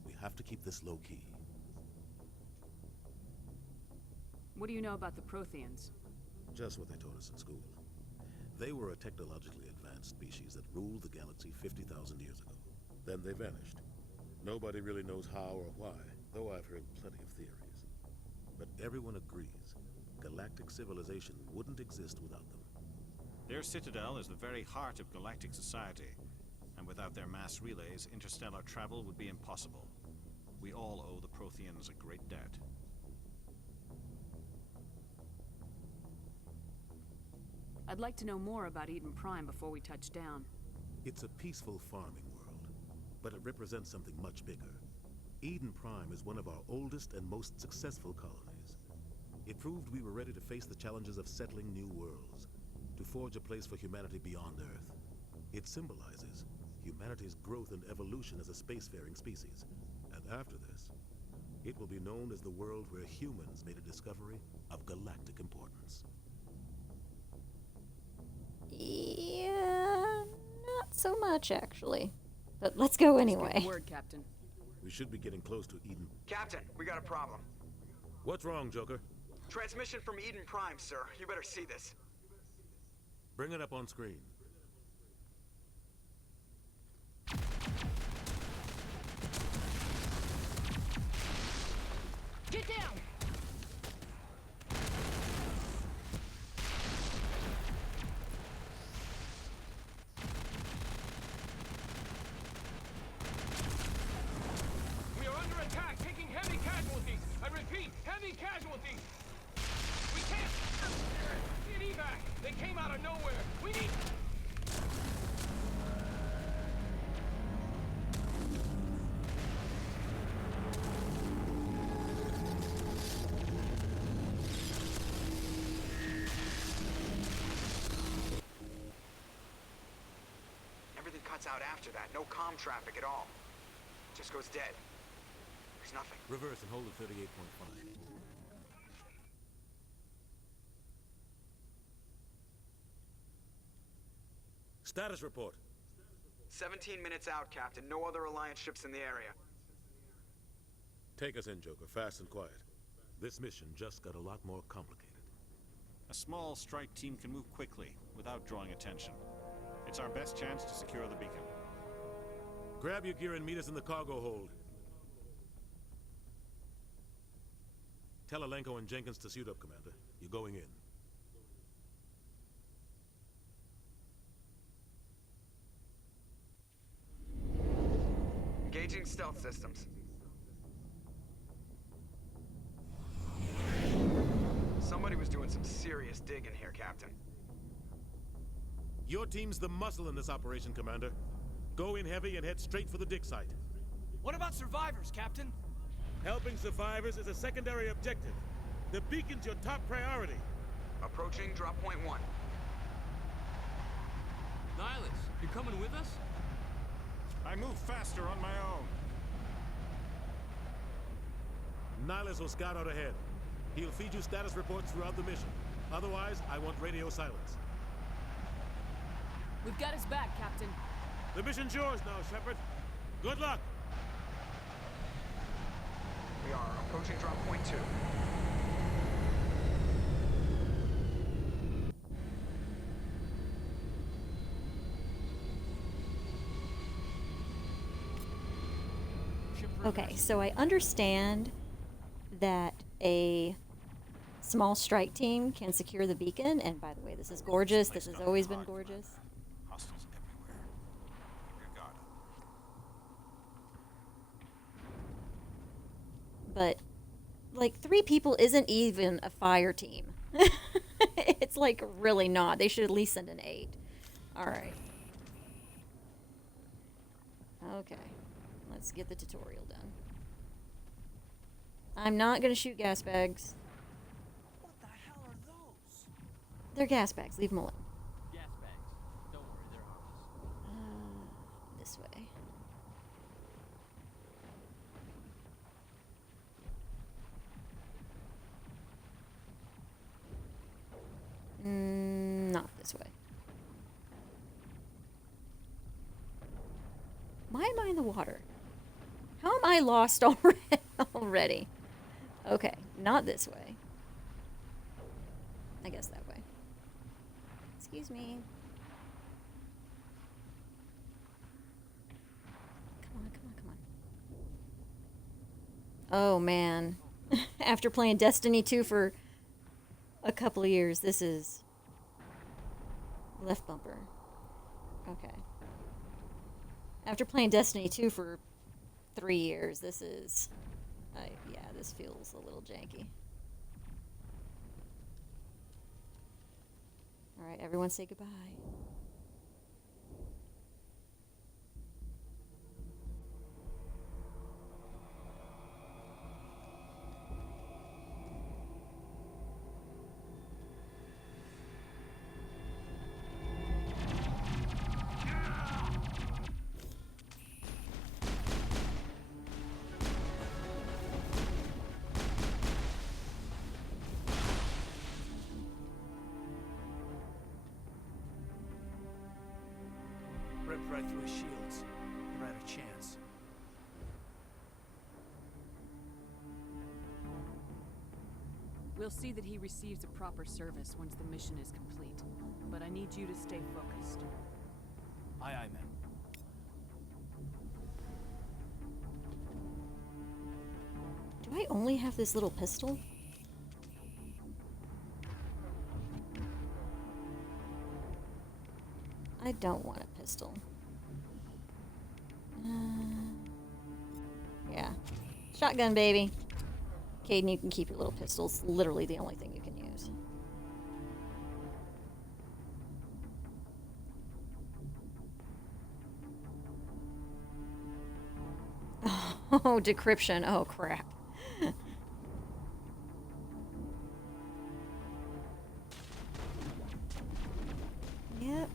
We have to keep this low-key. What do you know about the Protheans? Just what they taught us in school. They were a technologically advanced species that ruled the galaxy 50,000 years ago. Then they vanished. Nobody really knows how or why, though I've heard plenty of theories. But everyone agrees galactic civilization wouldn't exist without them. Their citadel is the very heart of galactic society, and without their mass relays, interstellar travel would be impossible. We all owe the Protheans a great debt. I'd like to know more about Eden Prime before we touch down. It's a peaceful farming world, but it represents something much bigger. Eden Prime is one of our oldest and most successful colonies. It proved we were ready to face the challenges of settling new worlds, to forge a place for humanity beyond Earth. It symbolizes humanity's growth and evolution as a spacefaring species. And after this, it will be known as the world where humans made a discovery of galactic importance. Yeah, not so much, actually. But let's go anyway. Word, Captain. We should be getting close to Eden. Captain, we got a problem. What's wrong, Joker? Transmission from Eden Prime, sir. You better see this. Bring it up on screen. Get down! We are under attack, taking heavy casualties. I repeat, heavy casualties. We can't get evac. They came out of nowhere. We need. Everything cuts out after that. No comm traffic at all. Just goes dead. There's nothing. Reverse and hold at 38.5. Status report. 17 minutes out, Captain. No other Alliance ships in the area. Take us in, Joker, fast and quiet. This mission just got a lot more complicated. A small strike team can move quickly, without drawing attention. It's our best chance to secure the beacon. Grab your gear and meet us in the cargo hold. Tell Alenko and Jenkins to suit up, Commander. You're going in. Engaging stealth systems. Somebody was doing some serious digging here, Captain. Your team's the muscle in this operation, Commander. Go in heavy and head straight for the dig site. What about survivors, Captain? Helping survivors is a secondary objective. The beacon's your top priority. Approaching drop point 1. Nihilus, you coming with us? I move faster on my own. Nihilus will scout out ahead. He'll feed you status reports throughout the mission. Otherwise, I want radio silence. We've got his back, Captain. The mission's yours now, Shepard. Good luck! We are approaching drop point 2. Okay, so I understand that a small strike team can secure the beacon, and by the way, this is gorgeous. This has always been gorgeous. Hostiles everywhere. Keep your guard up. But, like, 3 people isn't even a fire team. It's, like, really not. They should at least send an 8. Alright. Okay. Let's get the tutorial done. I'm not gonna shoot gas bags. What the hell are those? They're gas bags. Leave them alone. Gas bags. Don't worry, they're harmless. This way. Not this way. Why am I in the water? How am I lost already? Okay, not this way. I guess that way. Excuse me. Come on, come on, come on. Oh, man. After playing Destiny 2 for a couple of years, this is Left bumper. Okay. After playing Destiny 2 for 3 years, this is... yeah, this feels a little janky. Alright, everyone say goodbye. Ripped right through his shields. Never had a chance. We'll see that he receives a proper service once the mission is complete. But I need you to stay focused. Aye, aye, ma'am. Do I only have this little pistol? I don't want a pistol. Yeah. Shotgun, baby. Caden, you can keep your little pistol. It's literally the only thing you can use. Oh, decryption. Oh, crap. Yep.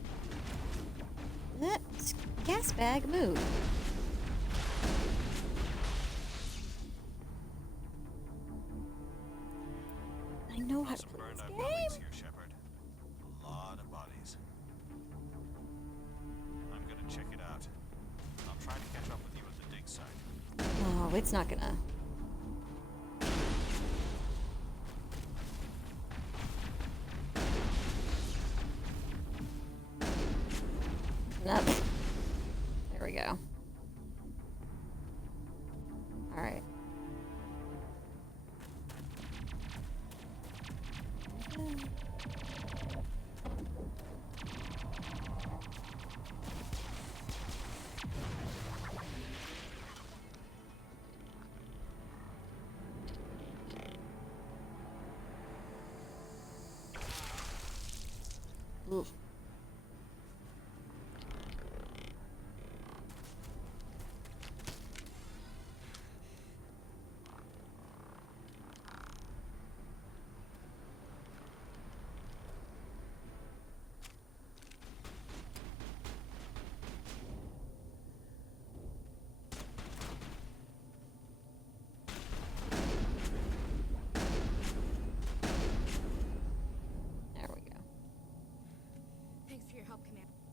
That gas bag move. I know how to play this game. Here, Shepard. A lot of bodies. I'm gonna check it out. I'll try to catch up with you at the dig site. Oh, it's not gonna. Nope. There we go. All right. Oof.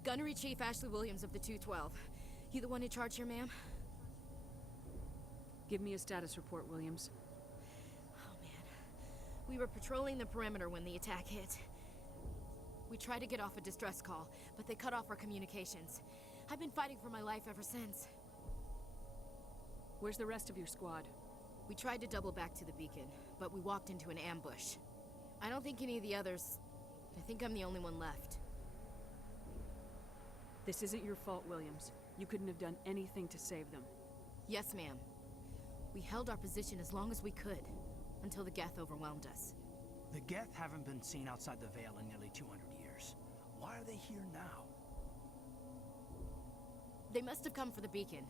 Gunnery Chief Ashley Williams of the 212. You the one in charge here, ma'am? Give me a status report, Williams. Oh, man. We were patrolling the perimeter when the attack hit. We tried to get off a distress call, but they cut off our communications. I've been fighting for my life ever since. Where's the rest of your squad? We tried to double back to the beacon, but we walked into an ambush. I don't think any of the others... I think I'm the only one left. This isn't your fault, Williams. You couldn't have done anything to save them. Yes, ma'am. We held our position as long as we could, until the Geth overwhelmed us. The Geth haven't been seen outside the Veil in nearly 200 years. Why are they here now? They must have come for the beacon.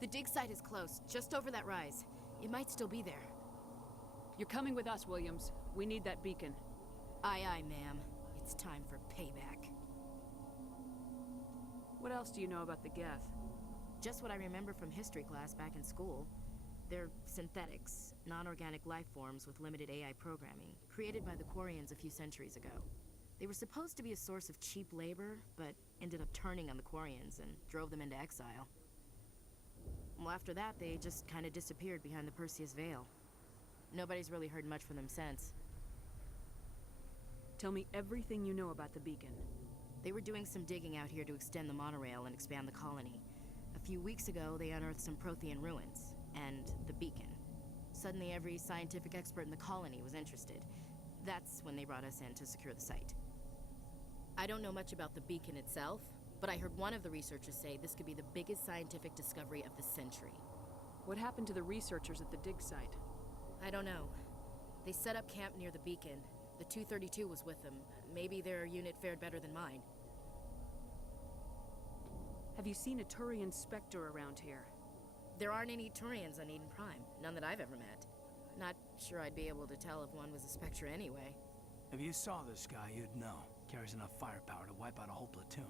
The dig site is close, just over that rise. It might still be there. You're coming with us, Williams. We need that beacon. Aye, aye, ma'am. It's time for payback. What else do you know about the Geth? Just what I remember from history class back in school. They're synthetics, non-organic life forms with limited AI programming, created by the Quarians a few centuries ago. They were supposed to be a source of cheap labor, but ended up turning on the Quarians and drove them into exile. Well, after that, they just kind of disappeared behind the Perseus Veil. Nobody's really heard much from them since. Tell me everything you know about the beacon. They were doing some digging out here to extend the monorail and expand the colony. A few weeks ago, they unearthed some Prothean ruins, and the beacon. Suddenly, every scientific expert in the colony was interested. That's when they brought us in to secure the site. I don't know much about the beacon itself, but I heard one of the researchers say this could be the biggest scientific discovery of the century. What happened to the researchers at the dig site? I don't know. They set up camp near the beacon. The 232 was with them. Maybe their unit fared better than mine. Have you seen a Turian Spectre around here? There aren't any Turians on Eden Prime. None that I've ever met. Not sure I'd be able to tell if one was a Spectre anyway. If you saw this guy, you'd know. Carries enough firepower to wipe out a whole platoon.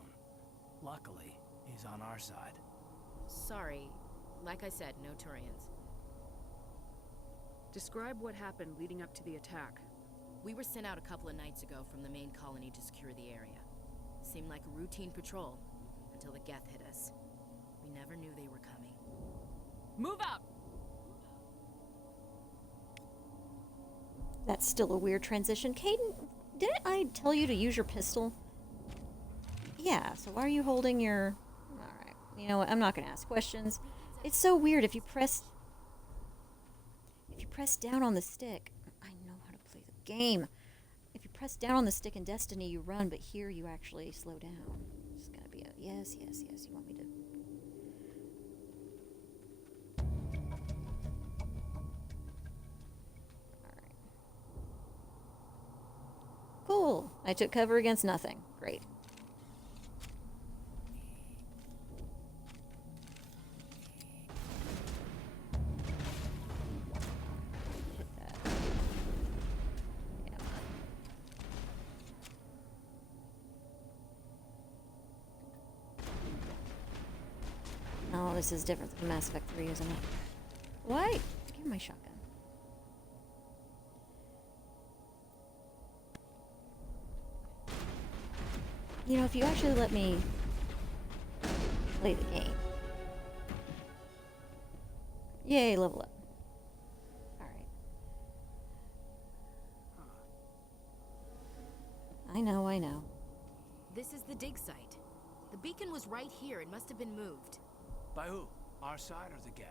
Luckily, he's on our side. Sorry. Like I said, no Turians. Describe what happened leading up to the attack. We were sent out a couple of nights ago from the main colony to secure the area. Seemed like a routine patrol, until the Geth hit us. We never knew they were coming. Move out! That's still a weird transition. Caden, didn't I tell you to use your pistol? Yeah, so why are you holding your... Alright, you know what, I'm not going to ask questions. It's so weird if you press down on the stick. I know how to play the game. If you press down on the stick in Destiny, you run, but here you actually slow down. It's going to be a yes, yes, yes. You want me to... Cool. I took cover against nothing. Great. Hit that. Yeah. Oh, this is different than Mass Effect 3, isn't it? What? Give me my shotgun. You know, if you actually let me play the game. Yay, level up. Alright. I know. This is the dig site. The beacon was right here. It must have been moved. By who? Our side or the Geth?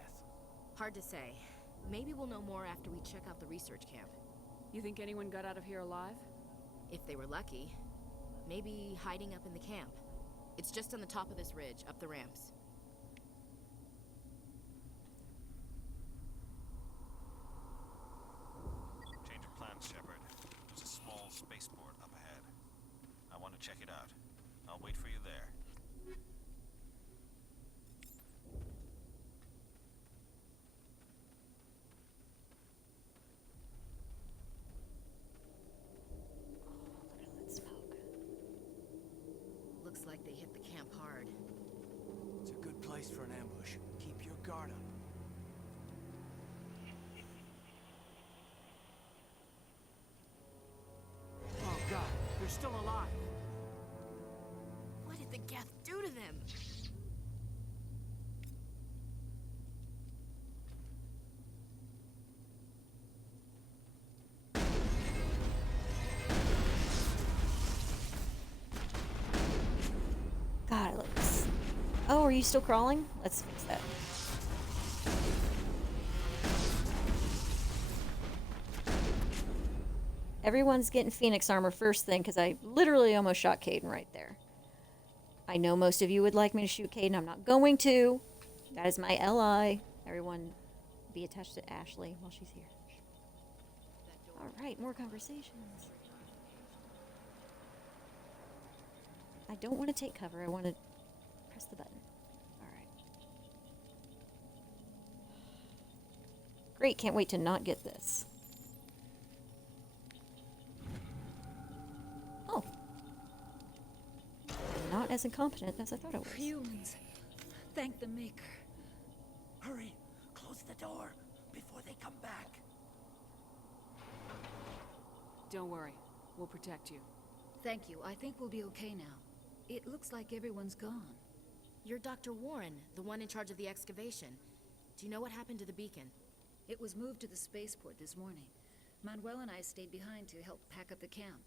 Hard to say. Maybe we'll know more after we check out the research camp. You think anyone got out of here alive? If they were lucky. Maybe hiding up in the camp. It's just on the top of this ridge, up the ramps. Change of plans, Shepard. There's a small spaceport up ahead. I want to check it out. I'll wait for you there. Looks like they hit the camp hard. It's a good place for an ambush. Keep your guard up. Oh god, they're still alive. What did the Geth do to them? God, it looks... Oh, are you still crawling? Let's fix that. Everyone's getting Phoenix armor first thing, because I literally almost shot Caden right there. I know most of you would like me to shoot Caden. I'm not going to. That is my ally. Everyone be attached to Ashley while she's here. Alright, more conversations. I don't want to take cover. I want to press the button. Alright. Great, can't wait to not get this. Oh. I'm not as incompetent as I thought I was. Humans. Thank the Maker. Hurry. Close the door before they come back. Don't worry. We'll protect you. Thank you. I think we'll be okay now. It looks like everyone's gone. You're Dr. Warren, the one in charge of the excavation. Do you know what happened to the beacon? It was moved to the spaceport this morning. Manuel and I stayed behind to help pack up the camp.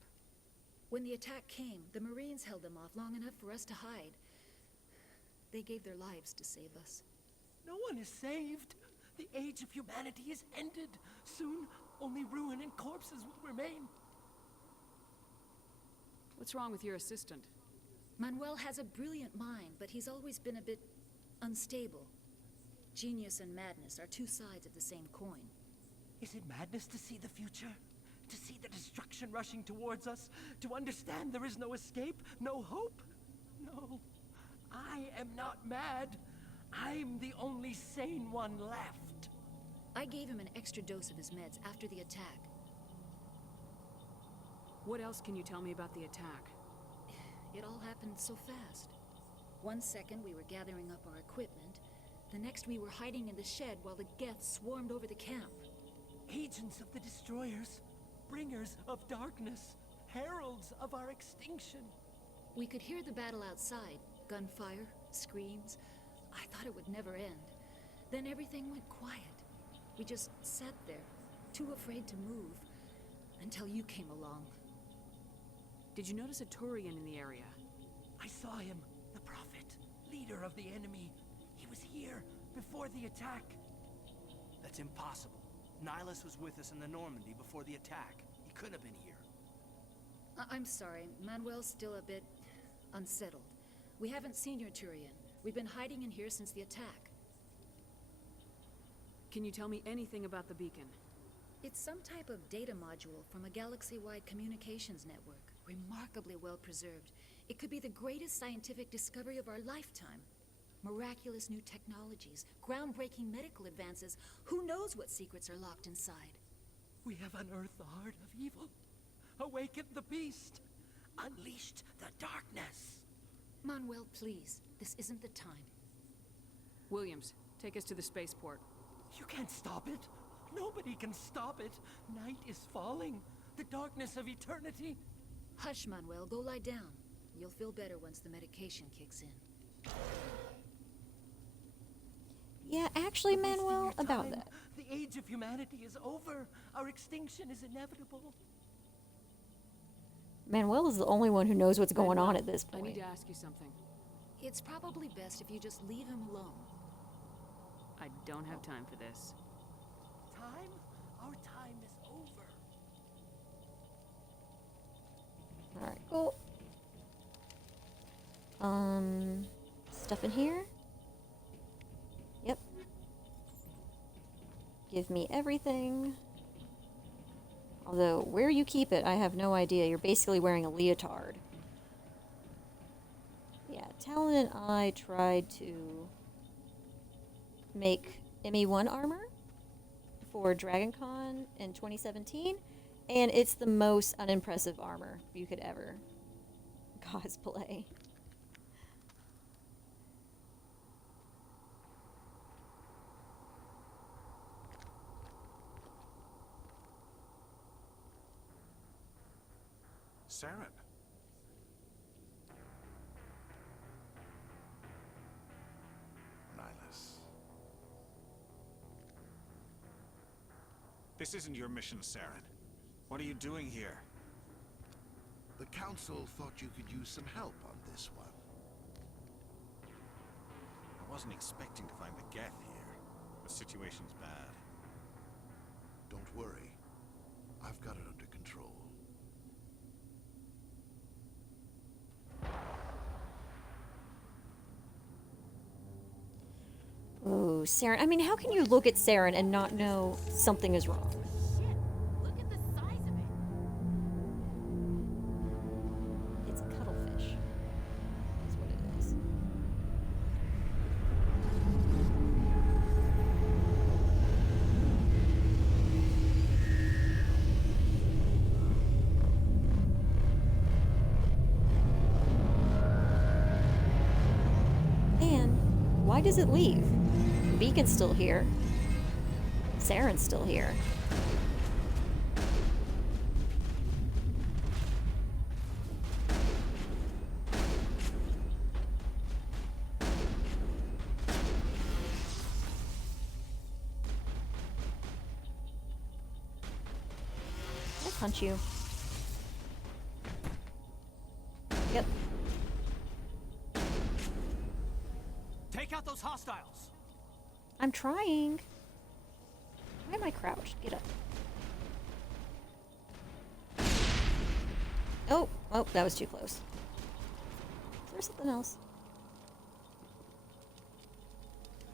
When the attack came, the Marines held them off long enough for us to hide. They gave their lives to save us. No one is saved. The age of humanity is ended. Soon, only ruin and corpses will remain. What's wrong with your assistant? Manuel has a brilliant mind, but he's always been a bit unstable. Genius and madness are two sides of the same coin. Is it madness to see the future? To see the destruction rushing towards us? To understand there is no escape? No hope? No. I am not mad. I'm the only sane one left. I gave him an extra dose of his meds after the attack. What else can you tell me about the attack? It all happened so fast. 1 second we were gathering up our equipment. The next we were hiding in the shed while the Geth swarmed over the camp. Agents of the Destroyers. Bringers of darkness. Heralds of our extinction. We could hear the battle outside. Gunfire, screams. I thought it would never end. Then everything went quiet. We just sat there, too afraid to move, until you came along. Did you notice a Turian in the area? I saw him, the Prophet, leader of the enemy. He was here, before the attack. That's impossible. Nihilus was with us in the Normandy before the attack. He couldn't have been here. I'm sorry, Manuel's still a bit unsettled. We haven't seen your Turian. We've been hiding in here since the attack. Can you tell me anything about the beacon? It's some type of data module from a galaxy-wide communications network. Remarkably well preserved. It could be the greatest scientific discovery of our lifetime. Miraculous new technologies, groundbreaking medical advances. Who knows what secrets are locked inside? We have unearthed the heart of evil. Awakened the beast. Unleashed the darkness. Manuel, please. This isn't the time. Williams, take us to the spaceport. You can't stop it. Nobody can stop it. Night is falling. The darkness of eternity. Hush, Manuel. Go lie down. You'll feel better once the medication kicks in. Yeah, actually, Manuel, about that. The age of humanity is over. Our extinction is inevitable. Manuel is the only one who knows what's going on at this I point. need to ask you something. It's probably best if you just leave him alone. I don't have time for this. Time? Our time is over. Alright, cool. Stuff in here? Yep. Give me everything. Although, where you keep it, I have no idea. You're basically wearing a leotard. Yeah, Talon and I tried to make ME1 armor for DragonCon in 2017, and it's the most unimpressive armor you could ever cosplay. Saren. Nihilus. This isn't your mission, Saren. What are you doing here? The Council thought you could use some help on this one. I wasn't expecting to find the Geth here. The situation's bad. Don't worry. I've got it under control. Ooh, Saren. I mean, how can you look at Saren and not know something is wrong? Look at the size of it. It's a cuttlefish. That's what it is. And why does it leave? The beacon's still here. Saren's still here. I'll punch you. Yep. Take out those hostiles. I'm trying. Why am I crouched? Get up. Oh, Oh, that was too close. Is there something else?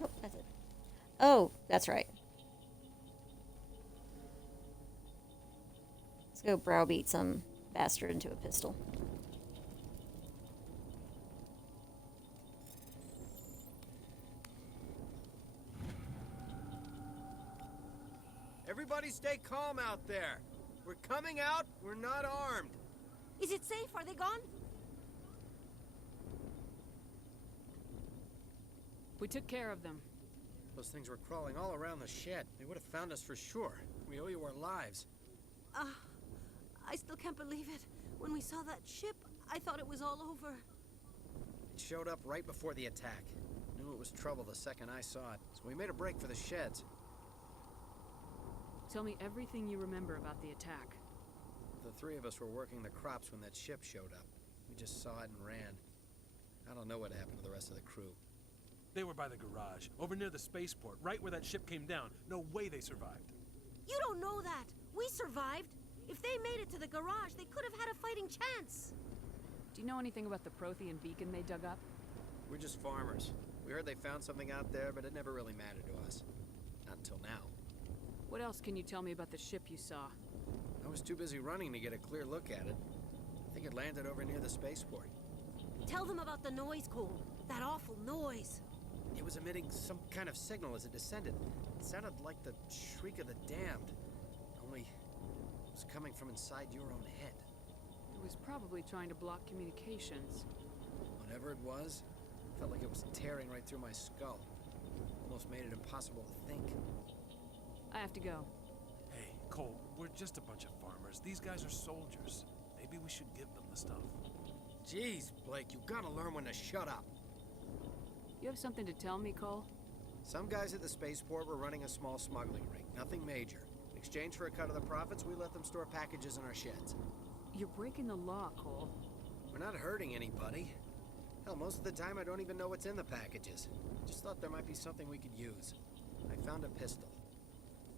Oh, that's it. Oh, that's right. Let's go browbeat some bastard into a pistol. Everybody stay calm out there. We're coming out, we're not armed. Is it safe? Are they gone? We took care of them. Those things were crawling all around the shed. They would have found us for sure. We owe you our lives. I still can't believe it. When we saw that ship, I thought it was all over. It showed up right before the attack. Knew it was trouble the second I saw it, so we made a break for the sheds. Tell me everything you remember about the attack. The three of us were working the crops when that ship showed up. We just saw it and ran. I don't know what happened to the rest of the crew. They were by the garage, over near the spaceport, right where that ship came down. No way they survived. You don't know that. We survived. If they made it to the garage, they could have had a fighting chance. Do you know anything about the Prothean beacon they dug up? We're just farmers. We heard they found something out there, but it never really mattered to us. Not until now. What else can you tell me about the ship you saw? I was too busy running to get a clear look at it. I think it landed over near the spaceport. Tell them about the noise, Cole. That awful noise. It was emitting some kind of signal as it descended. It sounded like the shriek of the damned. Only it was coming from inside your own head. It was probably trying to block communications. Whatever it was, felt like it was tearing right through my skull. Almost made it impossible to think. I have to go. Hey, Cole, we're just a bunch of farmers. These guys are soldiers. Maybe we should give them the stuff. Jeez, Blake, you gotta learn when to shut up. You have something to tell me, Cole? Some guys at the spaceport were running a small smuggling ring. Nothing major. In exchange for a cut of the profits, we let them store packages in our sheds. You're breaking the law, Cole. We're not hurting anybody. Hell, most of the time I don't even know what's in the packages. Just thought there might be something we could use. I found a pistol.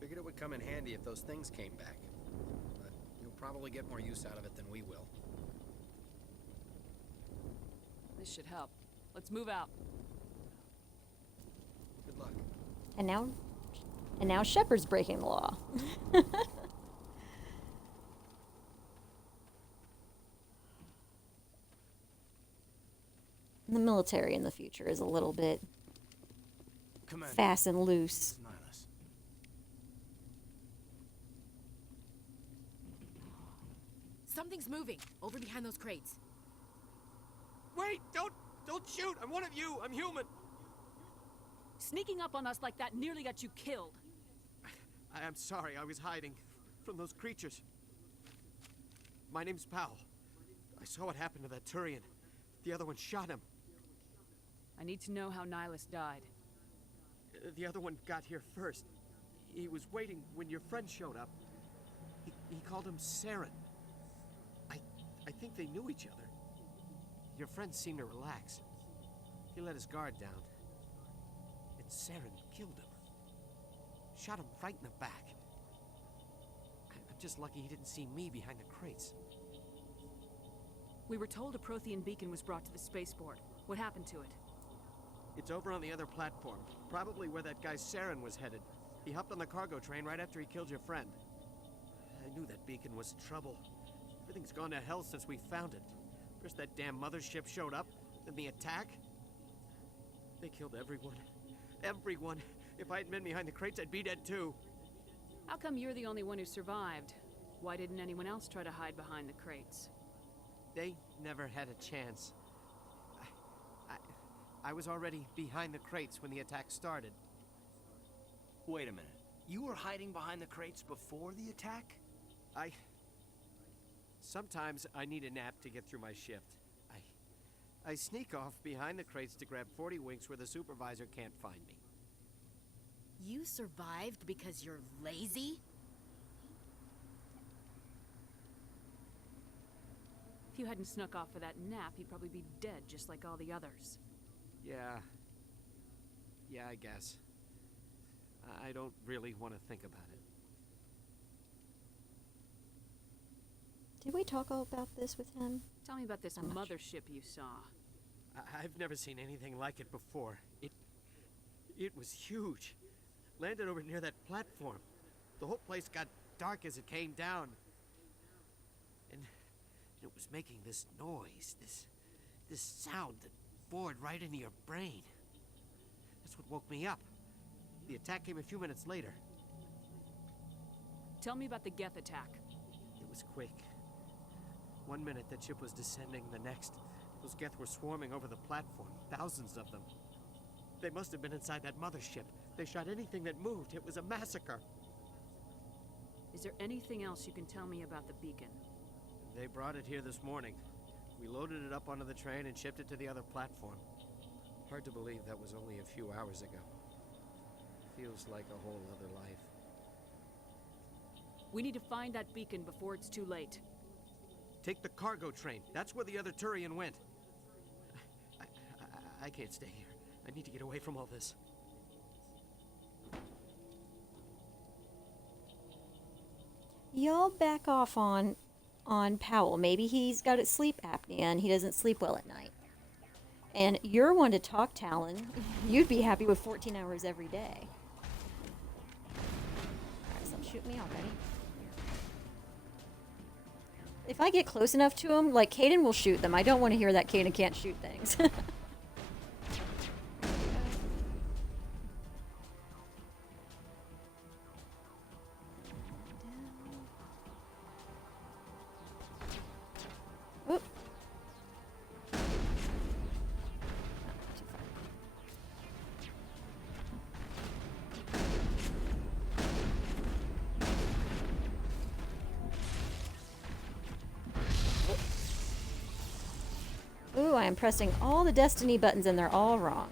Figured it would come in handy if those things came back. But you'll probably get more use out of it than we will. This should help. Let's move out. Good luck. And now Shepard's breaking the law. The military in the future is a little bit fast and loose. Something's moving over behind those crates. Wait! Don't shoot! I'm one of you! I'm human! Sneaking up on us like that nearly got you killed. I'm sorry, I was hiding from those creatures. My name's Powell. I saw what happened to that Turian. The other one shot him. I need to know how Nihilus died. The other one got here first. He was waiting when your friend showed up. He called him Saren. I think they knew each other. Your friend seemed to relax. He let his guard down. And Saren killed him. Shot him right in the back. I'm just lucky he didn't see me behind the crates. We were told a Prothean beacon was brought to the spaceport. What happened to it? It's over on the other platform. Probably where that guy Saren was headed. He hopped on the cargo train right after he killed your friend. I knew that beacon was trouble. Everything's gone to hell since we found it. First that damn mothership showed up, then the attack. They killed everyone. Everyone. If I hadn't been behind the crates, I'd be dead too. How come you're the only one who survived? Why didn't anyone else try to hide behind the crates? They never had a chance. I was already behind the crates when the attack started. Wait a minute. You were hiding behind the crates before the attack? Sometimes I need a nap to get through my shift. I sneak off behind the crates to grab 40 winks where the supervisor can't find me. You survived because you're lazy? If you hadn't snuck off for that nap, he'd probably be dead just like all the others. Yeah, I guess. I don't really want to think about it. Did we talk all about this with him? Tell me about this mothership you saw. I've never seen anything like it before. It was huge. Landed over near that platform. The whole place got dark as it came down. And it was making this noise, this sound that bored right into your brain. That's what woke me up. The attack came a few minutes later. Tell me about the Geth attack. It was quick. 1 minute that ship was descending, the next, those Geth were swarming over the platform, thousands of them. They must have been inside that mothership. They shot anything that moved. It was a massacre. Is there anything else you can tell me about the beacon? They brought it here this morning. We loaded it up onto the train and shipped it to the other platform. Hard to believe that was only a few hours ago. Feels like a whole other life. We need to find that beacon before it's too late. Take the cargo train. That's where the other Turian went. I can't stay here. I need to get away from all this. Y'all back off on Powell. Maybe he's got sleep apnea and he doesn't sleep well at night. And you're one to talk, Talon. You'd be happy with 14 hours every day. Alright, stop shooting me already. If I get close enough to him, like, Kaidan will shoot them. I don't want to hear that Kaidan can't shoot things. Oop. Ooh, I am pressing all the Destiny buttons and they're all wrong.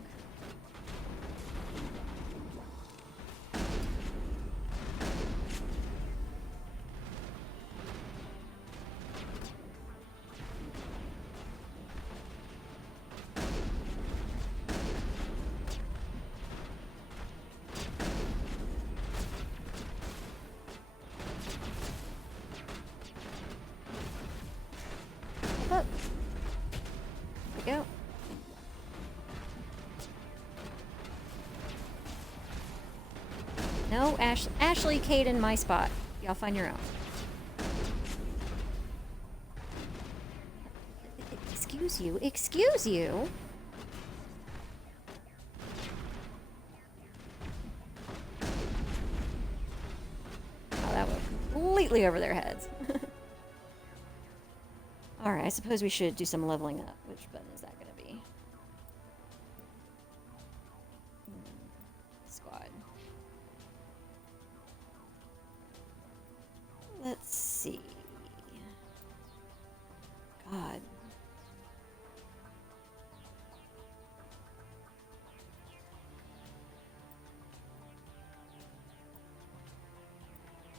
Up. There we go. No, Ashley, Kaidan, my spot. Y'all find your own. Excuse you. Excuse you. Oh, that went completely over their heads. Alright, I suppose we should do some leveling up. Which button is that going to be? Squad. Let's see. God.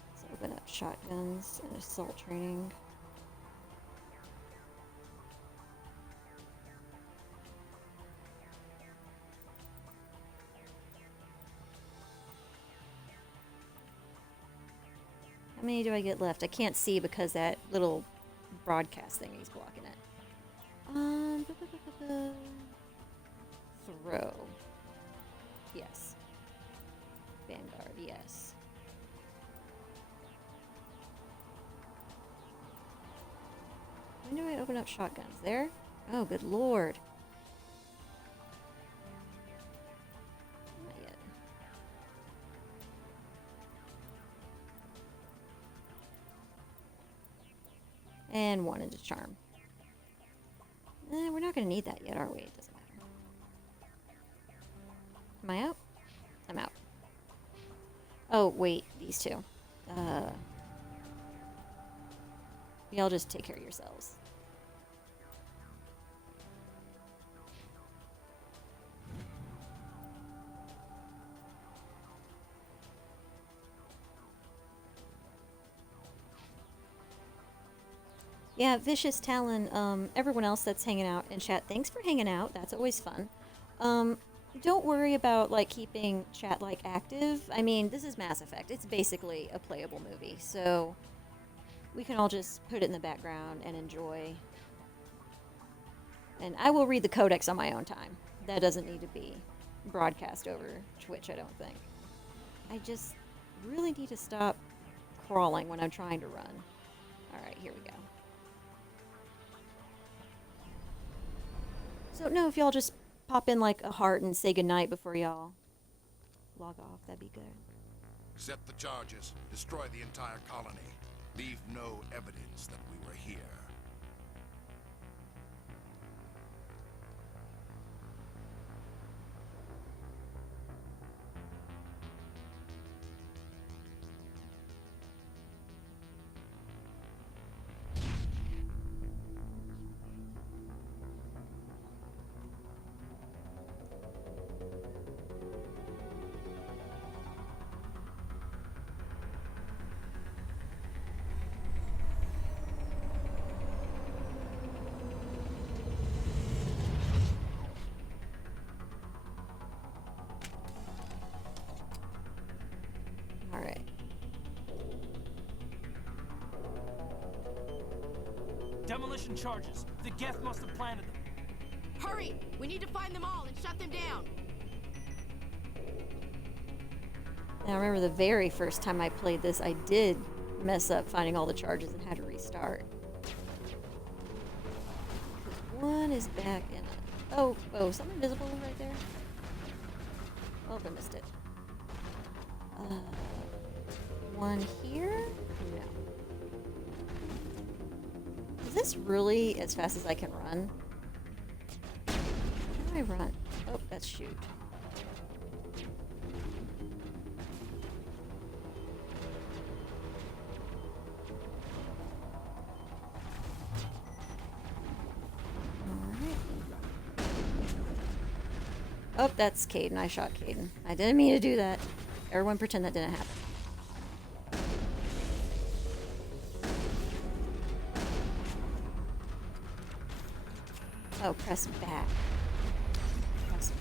Let's open up shotguns and assault training. How many do I get left? I can't see because that little broadcast thing is blocking it. Throw. Yes. Vanguard, yes. When do I open up shotguns? There? Oh, good lord. Not yet. And one into charm. We're not going to need that yet, are we? It doesn't matter. Am I out? I'm out. Oh, wait. These two. Y'all just take care of yourselves. Yeah, Vicious, Talon, everyone else that's hanging out in chat, thanks for hanging out. That's always fun. Don't worry about, like, keeping chat, like, active. I mean, this is Mass Effect. It's basically a playable movie, so we can all just put it in the background and enjoy. And I will read the codex on my own time. That doesn't need to be broadcast over Twitch, I don't think. I just really need to stop crawling when I'm trying to run. Alright, here we go. So, no, if y'all just pop in like a heart and say goodnight before y'all log off, that'd be good. Set the charges. Destroy the entire colony. Leave no evidence that we were here. Alright. Demolition charges. The Geth must have planted them. Hurry! We need to find them all and shut them down. Now, I remember the very first time I played this, I did mess up finding all the charges and had to restart. One is back in a... Oh, something visible right there? Oh, I missed it. One here? No. Is this really as fast as I can run? How do I run? Oh, that's shoot. Alright. Oh, that's Caden. I shot Caden. I didn't mean to do that. Everyone pretend that didn't happen. Oh, press back. Press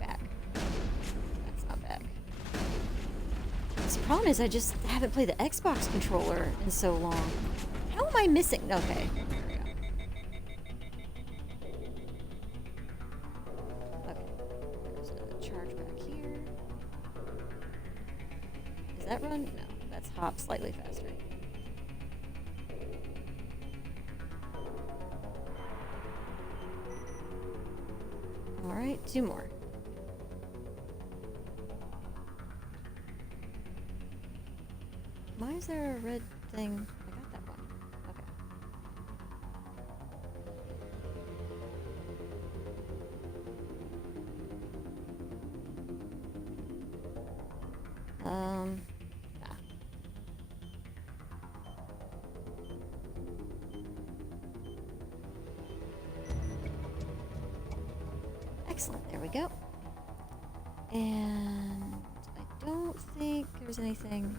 back. That's not back. The problem is I just haven't played the Xbox controller in so long. How am I missing? Okay. There we go. Okay. There's a charge back here. Is that run? No. That's hop slightly faster. Alright, two more. Why is there a red thing? I got that one. Okay. Nah. Excellent, there we go. And I don't think there's anything.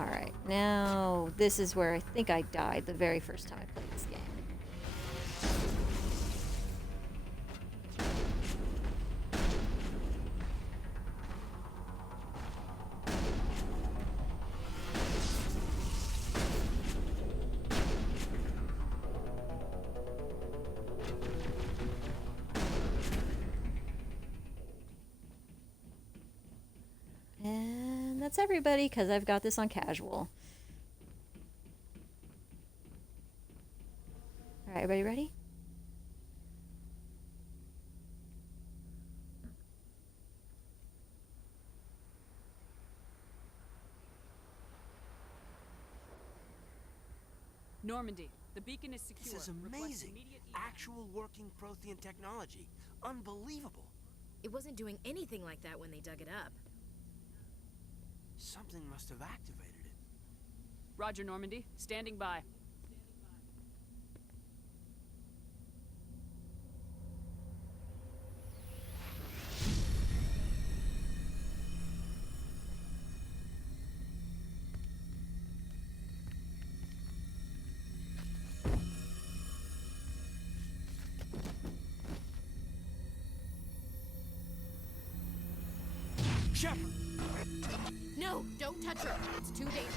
Alright, now this is where I think I died the very first time I played this game. And that's everybody, because I've got this on casual. Alright, everybody ready? Normandy, the beacon is secure. This is amazing. Actual working Prothean technology. Unbelievable. It wasn't doing anything like that when they dug it up. Something must have activated it. Roger, Normandy. Standing by. Shepard! No, don't touch her. It's too dangerous.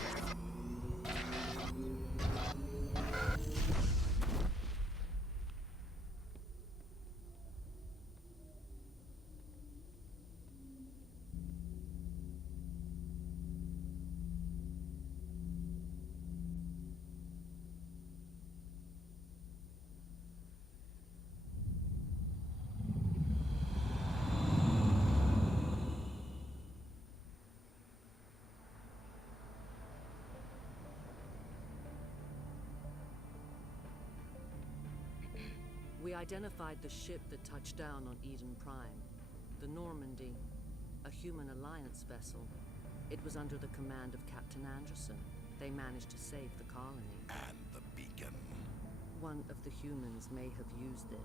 We identified the ship that touched down on Eden Prime. The Normandy, a human alliance vessel. It was under the command of Captain Anderson. They managed to save the colony. And the beacon. One of the humans may have used it.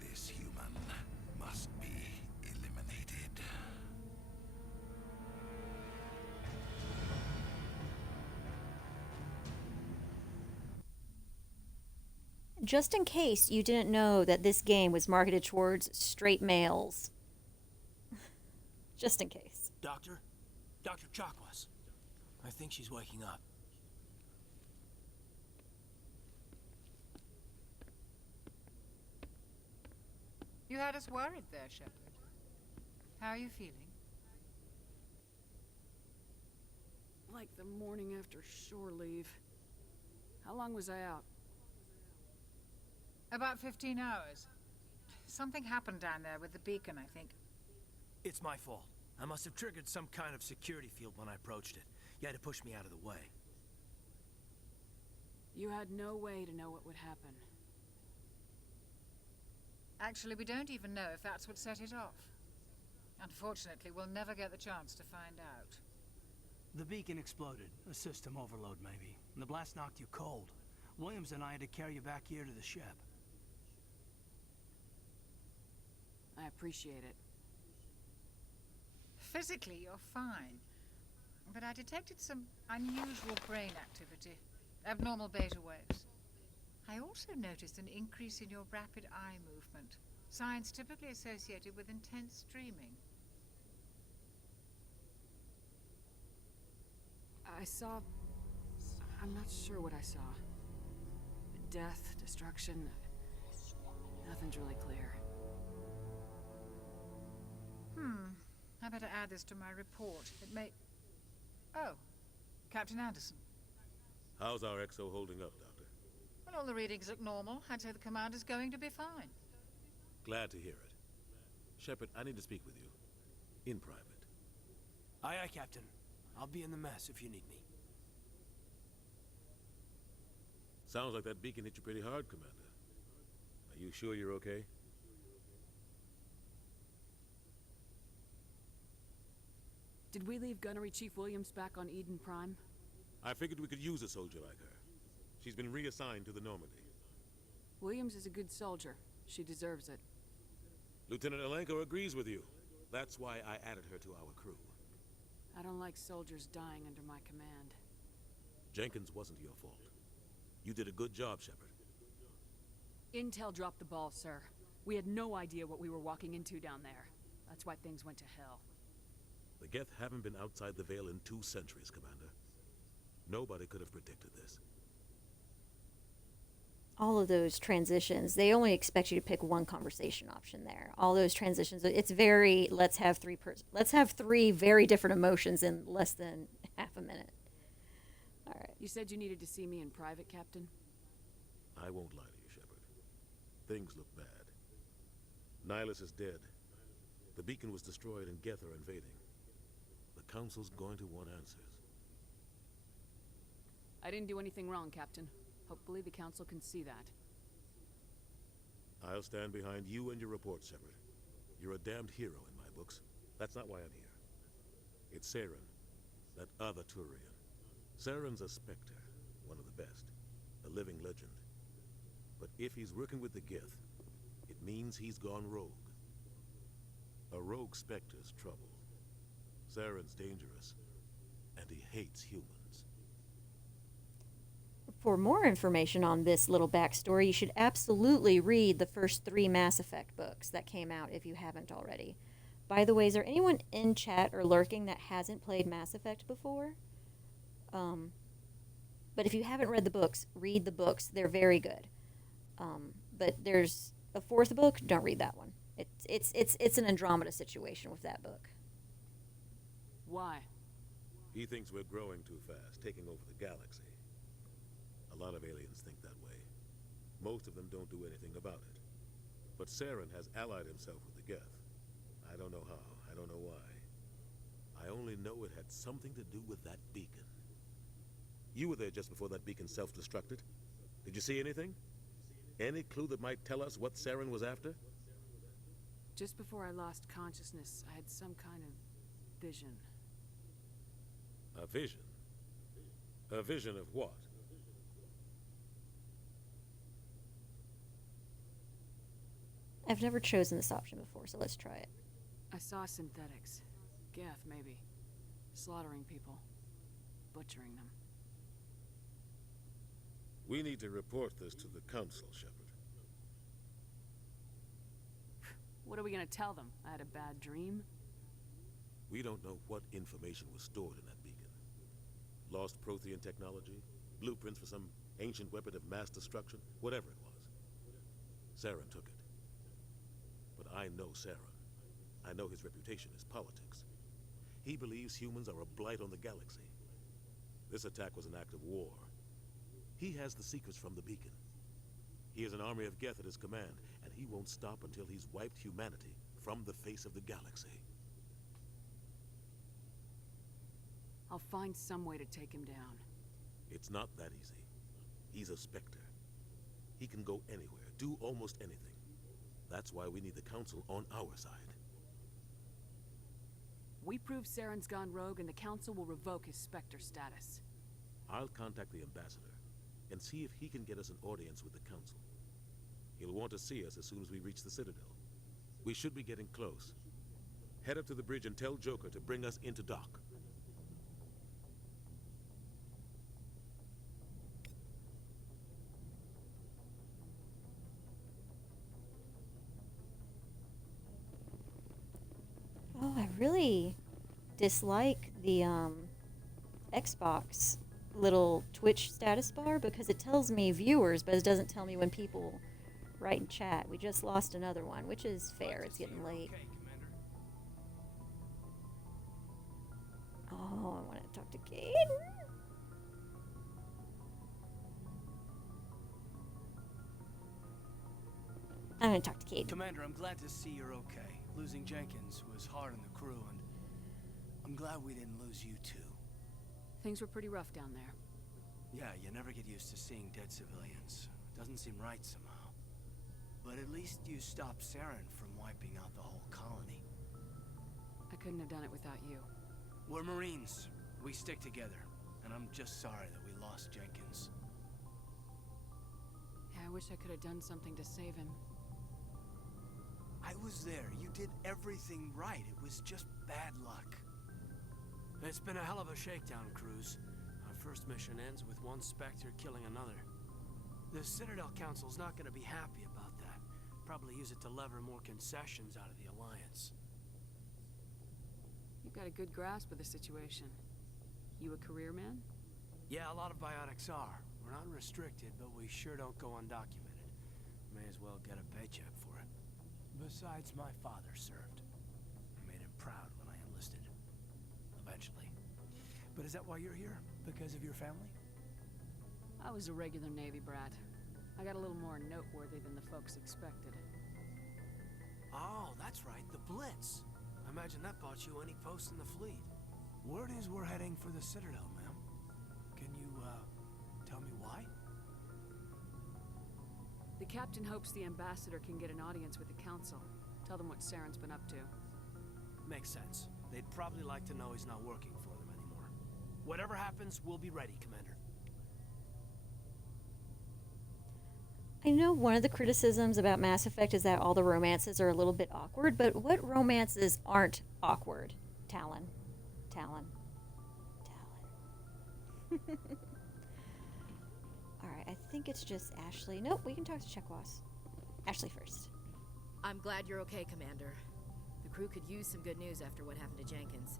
This human must be eliminated. Just in case you didn't know that this game was marketed towards straight males. Just in case. Doctor? Dr. Chakwas. I think she's waking up. You had us worried there, Shepard. How are you feeling? Like the morning after shore leave. How long was I out? About 15 hours. Something happened down there with the beacon, I think. It's my fault. I must have triggered some kind of security field when I approached it. You had to push me out of the way. You had no way to know what would happen. Actually, we don't even know if that's what set it off. Unfortunately, we'll never get the chance to find out. The beacon exploded. A system overload, maybe. And the blast knocked you cold. Williams and I had to carry you back here to the ship. I appreciate it. Physically, you're fine. But I detected some unusual brain activity. Abnormal beta waves. I also noticed an increase in your rapid eye movement. Signs typically associated with intense dreaming. I saw... I'm not sure what I saw. Death, destruction... Nothing's really clear. I better add this to my report. It may... Oh, Captain Anderson. How's our XO holding up, Doctor? Well, all the readings look normal. I'd say the commander's going to be fine. Glad to hear it. Shepard, I need to speak with you. In private. Aye, aye, Captain. I'll be in the mess if you need me. Sounds like that beacon hit you pretty hard, Commander. Are you sure you're okay? Did we leave Gunnery Chief Williams back on Eden Prime? I figured we could use a soldier like her. She's been reassigned to the Normandy. Williams is a good soldier. She deserves it. Lieutenant Alenko agrees with you. That's why I added her to our crew. I don't like soldiers dying under my command. Jenkins wasn't your fault. You did a good job, Shepard. Intel dropped the ball, sir. We had no idea what we were walking into down there. That's why things went to hell. The Geth haven't been outside the Veil in 2 centuries, Commander. Nobody could have predicted this. All of those transitions, they only expect you to pick one conversation option there. All those transitions, it's very, let's have three very different emotions in less than half a minute. All right. You said you needed to see me in private, Captain? I won't lie to you, Shepard. Things look bad. Nihilus is dead. The beacon was destroyed and Geth are invading. The Council's going to want answers. I didn't do anything wrong, Captain. Hopefully the Council can see that. I'll stand behind you and your report, Shepard. You're a damned hero in my books. That's not why I'm here. It's Saren, that other Turian. Saren's a Spectre, one of the best, a living legend. But if he's working with the Geth, it means he's gone rogue. A rogue Spectre's trouble. Saren's dangerous, and he hates humans. For more information on this little backstory, you should absolutely read the first 3 Mass Effect books that came out if you haven't already. By the way, is there anyone in chat or lurking that hasn't played Mass Effect before? But if you haven't read the books, read the books. They're very good. But there's a 4th book. Don't read that one. It's an Andromeda situation with that book. Why? He thinks we're growing too fast, taking over the galaxy. A lot of aliens think that way. Most of them don't do anything about it. But Saren has allied himself with the Geth. I don't know how, I don't know why. I only know it had something to do with that beacon. You were there just before that beacon self-destructed. Did you see anything? Any clue that might tell us what Saren was after? Just before I lost consciousness, I had some kind of vision. A vision? A vision of what? I've never chosen this option before, so let's try it. I saw synthetics. Geth, maybe. Slaughtering people. Butchering them. We need to report this to the Council, Shepard. What are we gonna tell them? I had a bad dream? We don't know what information was stored in that beacon. Lost Prothean technology? Blueprints for some ancient weapon of mass destruction? Whatever it was. Saren took it. But I know Saren. I know his reputation is politics. He believes humans are a blight on the galaxy. This attack was an act of war. He has the secrets from the beacon. He has an army of Geth at his command, and he won't stop until he's wiped humanity from the face of the galaxy. I'll find some way to take him down. It's not that easy. He's a Spectre. He can go anywhere, do almost anything. That's why we need the Council on our side. We prove Saren's gone rogue and the Council will revoke his Spectre status. I'll contact the Ambassador and see if he can get us an audience with the Council. He'll want to see us as soon as we reach the Citadel. We should be getting close. Head up to the bridge and tell Joker to bring us into dock. Oh, I really dislike the Xbox little Twitch status bar because it tells me viewers, but it doesn't tell me when people write in chat. We just lost another one, which is fair. It's getting late. Oh, I want to talk to Kate. I'm going to talk to Kate. Commander, I'm glad to see you're okay. Losing Jenkins was hard on the crew, and I'm glad we didn't lose you too. Things were pretty rough down there. Yeah, you never get used to seeing dead civilians. Doesn't seem right somehow. But at least you stopped Saren from wiping out the whole colony. I couldn't have done it without you. We're Marines. We stick together. And I'm just sorry that we lost Jenkins. Yeah, I wish I could have done something to save him. I was there. You did everything right. It was just bad luck. It's been a hell of a shakedown, Cruz. Our first mission ends with one Spectre killing another. The Citadel Council's not going to be happy about that. Probably use it to lever more concessions out of the Alliance. You've got a good grasp of the situation. You a career man? Yeah, a lot of biotics are. We're not restricted, but we sure don't go undocumented. May as well get a paycheck for it. Besides, my father served. I made him proud when I enlisted. Eventually. But is that why you're here? Because of your family? I was a regular Navy brat. I got a little more noteworthy than the folks expected. Oh, that's right, the Blitz. I imagine that bought you any post in the fleet. Word is we're heading for the Citadel, ma'am. Can you, tell me why? The captain hopes the ambassador can get an audience with the council. Tell them what Saren's been up to. Makes sense. They'd probably like to know he's not working for them anymore. Whatever happens, we'll be ready, Commander. I know one of the criticisms about Mass Effect is that all the romances are a little bit awkward, but what romances aren't awkward, Talon? Talon. Alright, I think it's just Ashley. Nope, we can talk to Chekwas. Ashley first. I'm glad you're okay, Commander. The crew could use some good news after what happened to Jenkins.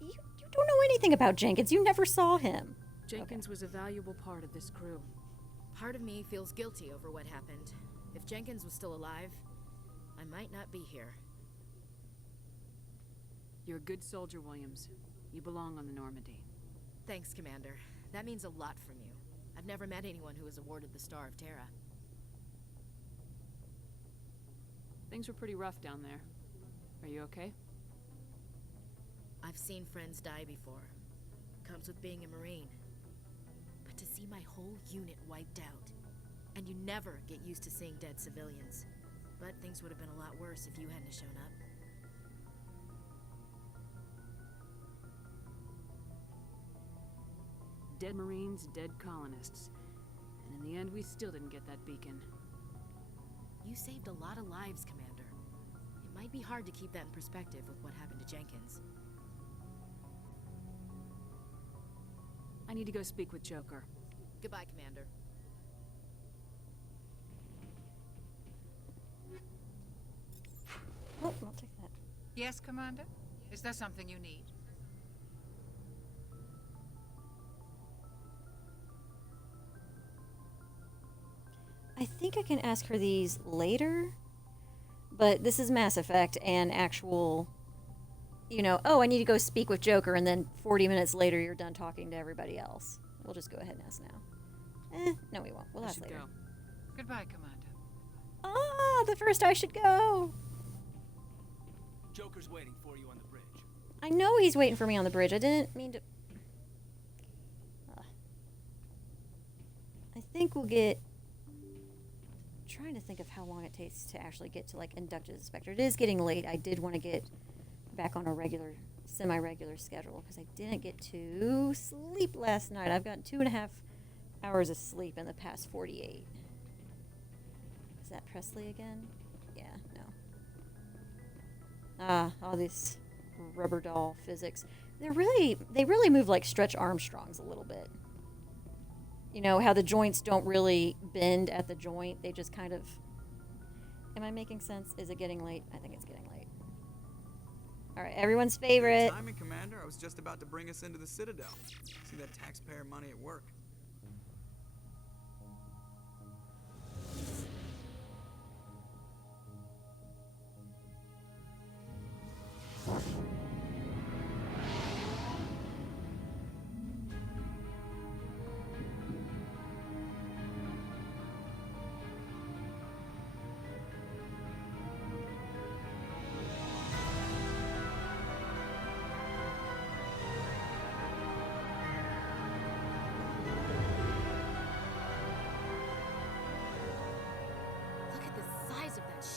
You don't know anything about Jenkins. You never saw him. Jenkins was a valuable part of this crew. Part of me feels guilty over what happened. If Jenkins was still alive, I might not be here. You're a good soldier, Williams. You belong on the Normandy. Thanks, Commander. That means a lot from you. I've never met anyone who was awarded the Star of Terra. Things were pretty rough down there. Are you okay? I've seen friends die before. Comes with being a Marine. But to see my whole unit wiped out, and you never get used to seeing dead civilians. But things would have been a lot worse if you hadn't shown up. Dead Marines, dead colonists. And in the end, we still didn't get that beacon. You saved a lot of lives, Commander. It might be hard to keep that in perspective with what happened to Jenkins. I need to go speak with Joker. Goodbye, Commander. Oh, I'll take that. Yes, Commander? Is there something you need? I think I can ask her these later, but this is Mass Effect and actual, you know, oh, I need to go speak with Joker, and then 40 minutes later you're done talking to everybody else. We'll just go ahead and ask now. No, we won't. We'll ask later. Go. Goodbye, Commander. Ah, the first I should go. Joker's waiting for you on the bridge. I know he's waiting for me on the bridge. I didn't mean to. I think we'll get. Trying to think of how long it takes to actually get to like inducted inspector. It is getting late. I did want to get back on a regular, semi-regular schedule because I didn't get to sleep last night. I've gotten 2.5 hours of sleep in the past 48. Is that Presley again? Yeah, no. All this rubber doll physics. They really move like Stretch Armstrongs a little bit. You know, how the joints don't really bend at the joint. They just kind of... Am I making sense? Is it getting late? I think it's getting late. All right, everyone's favorite. Good timing, Commander. I was just about to bring us into the Citadel. See that taxpayer money at work.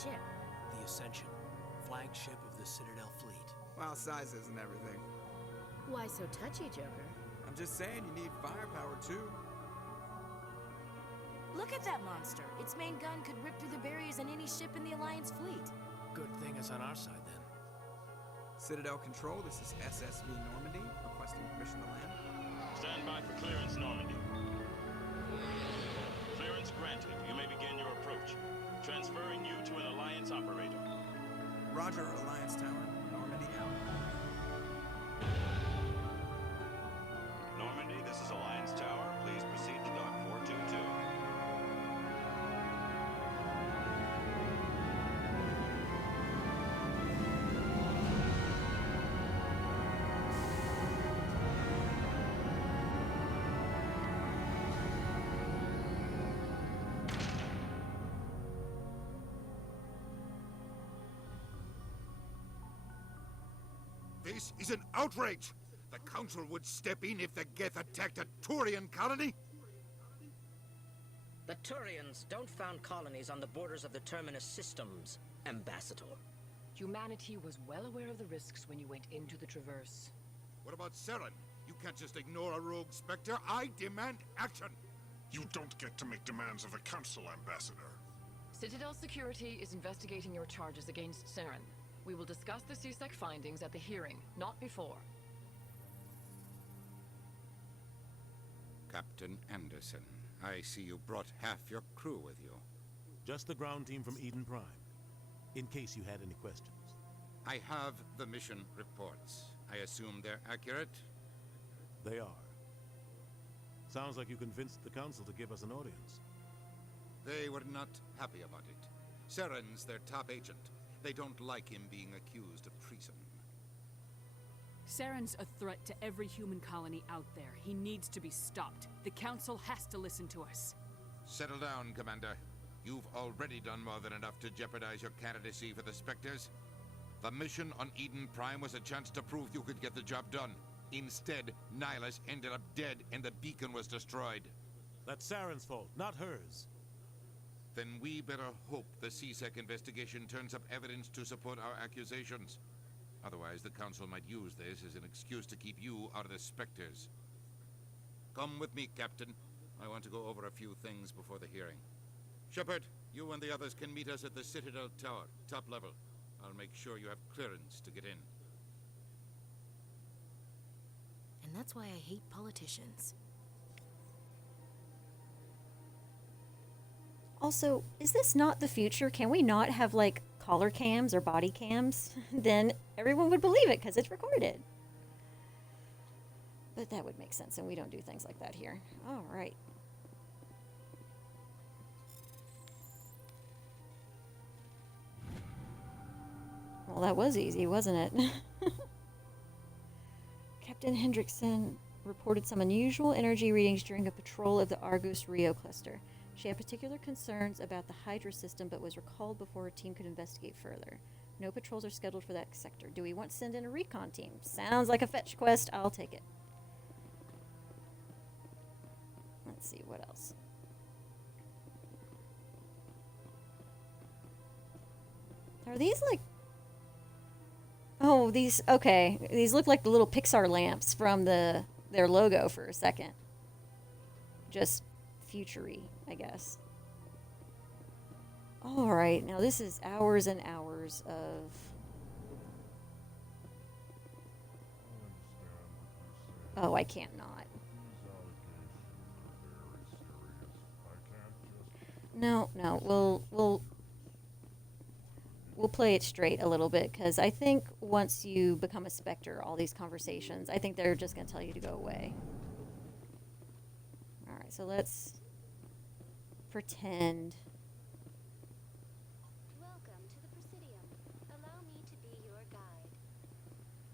Ship. The Ascension, flagship of the Citadel fleet. Well, size isn't everything. Why so touchy, Joker? I'm just saying you need firepower, too. Look at that monster. Its main gun could rip through the barriers in any ship in the Alliance fleet. Good thing it's on our side, then. Citadel Control, this is SSV Normandy, requesting permission to land. Stand by for clearance, Normandy. Clearance granted. You may begin your approach. Transferring you to an Alliance operator. Roger, Alliance Tower. Normandy out. Normandy, this is Alliance Tower. Please proceed to Dock 422. This is an outrage! The Council would step in if the Geth attacked a Turian colony? The Turians don't found colonies on the borders of the Terminus systems, Ambassador. Humanity was well aware of the risks when you went into the Traverse. What about Saren? You can't just ignore a rogue Spectre. I demand action! You don't get to make demands of the Council, Ambassador. Citadel Security is investigating your charges against Saren. We will discuss the CSEC findings at the hearing, not before. Captain Anderson, I see you brought half your crew with you. Just the ground team from Eden Prime, in case you had any questions. I have the mission reports. I assume they're accurate? They are. Sounds like you convinced the Council to give us an audience. They were not happy about it. Saren's their top agent. They don't like him being accused of treason. Saren's a threat to every human colony out there. He needs to be stopped. The Council has to listen to us. Settle down, Commander. You've already done more than enough to jeopardize your candidacy for the Spectres. The mission on Eden Prime was a chance to prove you could get the job done. Instead, Nihilus ended up dead and the beacon was destroyed. That's Saren's fault, not hers. Then we better hope the CSEC investigation turns up evidence to support our accusations. Otherwise, the Council might use this as an excuse to keep you out of the Spectres. Come with me, Captain. I want to go over a few things before the hearing. Shepard, you and the others can meet us at the Citadel Tower, top level. I'll make sure you have clearance to get in. And that's why I hate politicians. Also, is this not the future? Can we not have, like, collar cams or body cams? Then everyone would believe it because it's recorded. But that would make sense, and we don't do things like that here. All right. Well, that was easy, wasn't it? Captain Hendrickson reported some unusual energy readings during a patrol of the Argus Rio cluster. She had particular concerns about the Hydra system, but was recalled before her team could investigate further. No patrols are scheduled for that sector. Do we want to send in a recon team? Sounds like a fetch quest. I'll take it. Let's see, what else? Are these like... Oh, these... Okay. These look like the little Pixar lamps from their logo for a second. Just future-y, I guess. Alright, now this is hours and hours of... Oh, I can't not. No, we'll play it straight a little bit, because I think once you become a Spectre, all these conversations, I think they're just going to tell you to go away. Alright, so let's pretend. Welcome to the Presidium. Allow me to be your guide.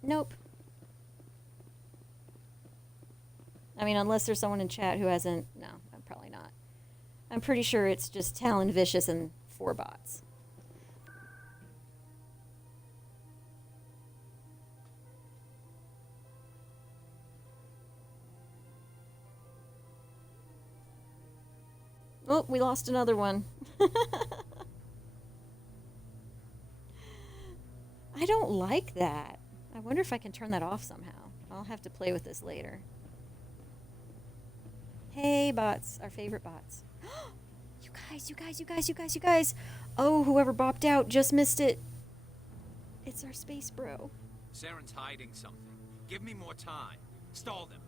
Nope. I mean, unless there's someone in chat who hasn't... No, I'm probably not. I'm pretty sure it's just Talon, Vicious, and 4 bots. Oh, we lost another one. I don't like that. I wonder if I can turn that off somehow. I'll have to play with this later. Hey, bots. Our favorite bots. You guys. Oh, whoever bopped out just missed it. It's our space bro. Saren's hiding something. Give me more time. Stall them.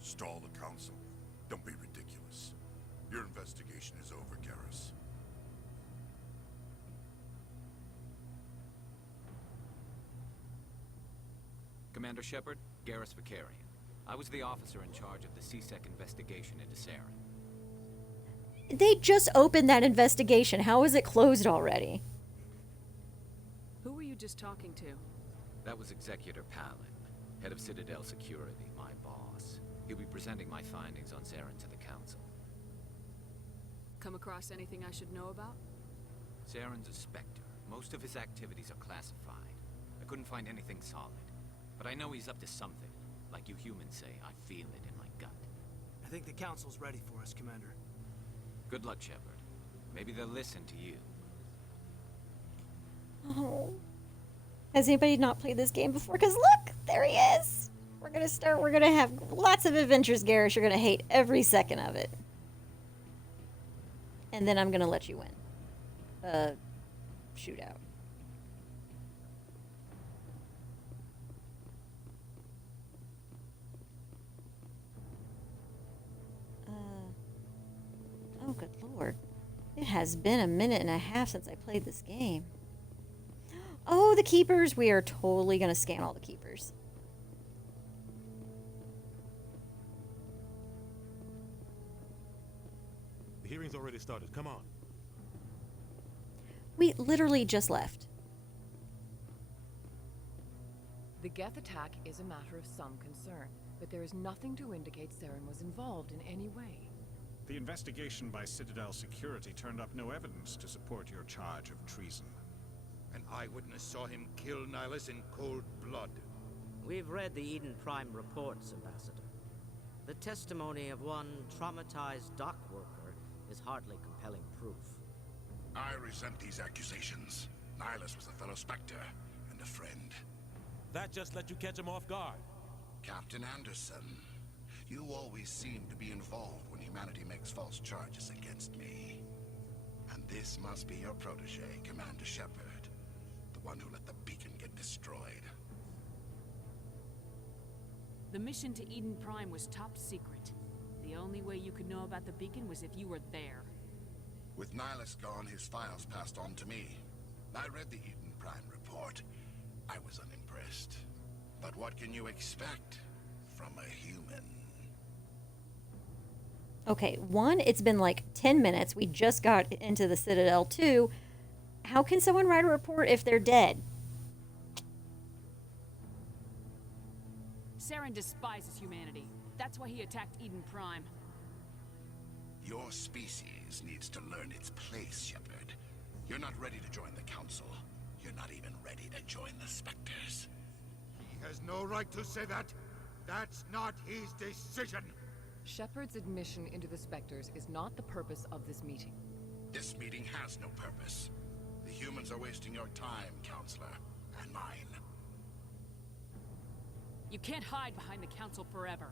Stall the Council? Don't be ridiculous. Your investigation is over, Garrus. Commander Shepard, Garrus Vakarian. I was the officer in charge of the CSEC investigation into Saren. They just opened that investigation. How is it closed already? Who were you just talking to? That was Executor Palin, head of Citadel Security, my boss. He'll be presenting my findings on Saren to the Council. Come across anything I should know about? Saren's a Spectre. Most of his activities are classified. I couldn't find anything solid. But I know he's up to something. Like you humans say, I feel it in my gut. I think the Council's ready for us, Commander. Good luck, Shepard. Maybe they'll listen to you. Oh. Has anybody not played this game before? Because look, there he is. We're going to have lots of adventures, Garrus. You're going to hate every second of it. And then I'm going to let you win. Shootout. Oh, good lord. It has been a minute and a half since I played this game. Oh, the keepers. We are totally going to scan all the keepers. The hearing's already started. Come on. We literally just left. The Geth attack is a matter of some concern, but there is nothing to indicate Saren was involved in any way. The investigation by Citadel Security turned up no evidence to support your charge of treason. An eyewitness saw him kill Nihilus in cold blood. We've read the Eden Prime reports, Ambassador. The testimony of one traumatized dock worker is hardly compelling proof. I resent these accusations. Nihilus was a fellow Spectre and a friend. That just let you catch him off guard. Captain Anderson, you always seem to be involved when humanity makes false charges against me. And this must be your protege, Commander Shepard, the one who let the beacon get destroyed. The mission to Eden Prime was top secret. The only way you could know about the beacon was if you were there. With Nihilus gone, his files passed on to me. I read the Eden Prime report. I was unimpressed. But what can you expect from a human? Okay, 1, it's been like 10 minutes. We just got into the Citadel. 2, how can someone write a report if they're dead? Saren despises humanity. That's why he attacked Eden Prime. Your species needs to learn its place, Shepard. You're not ready to join the Council. You're not even ready to join the Spectres. He has no right to say that. That's not his decision. Shepard's admission into the Spectres is not the purpose of this meeting. This meeting has no purpose. The humans are wasting your time, Counselor, and mine. You can't hide behind the Council forever.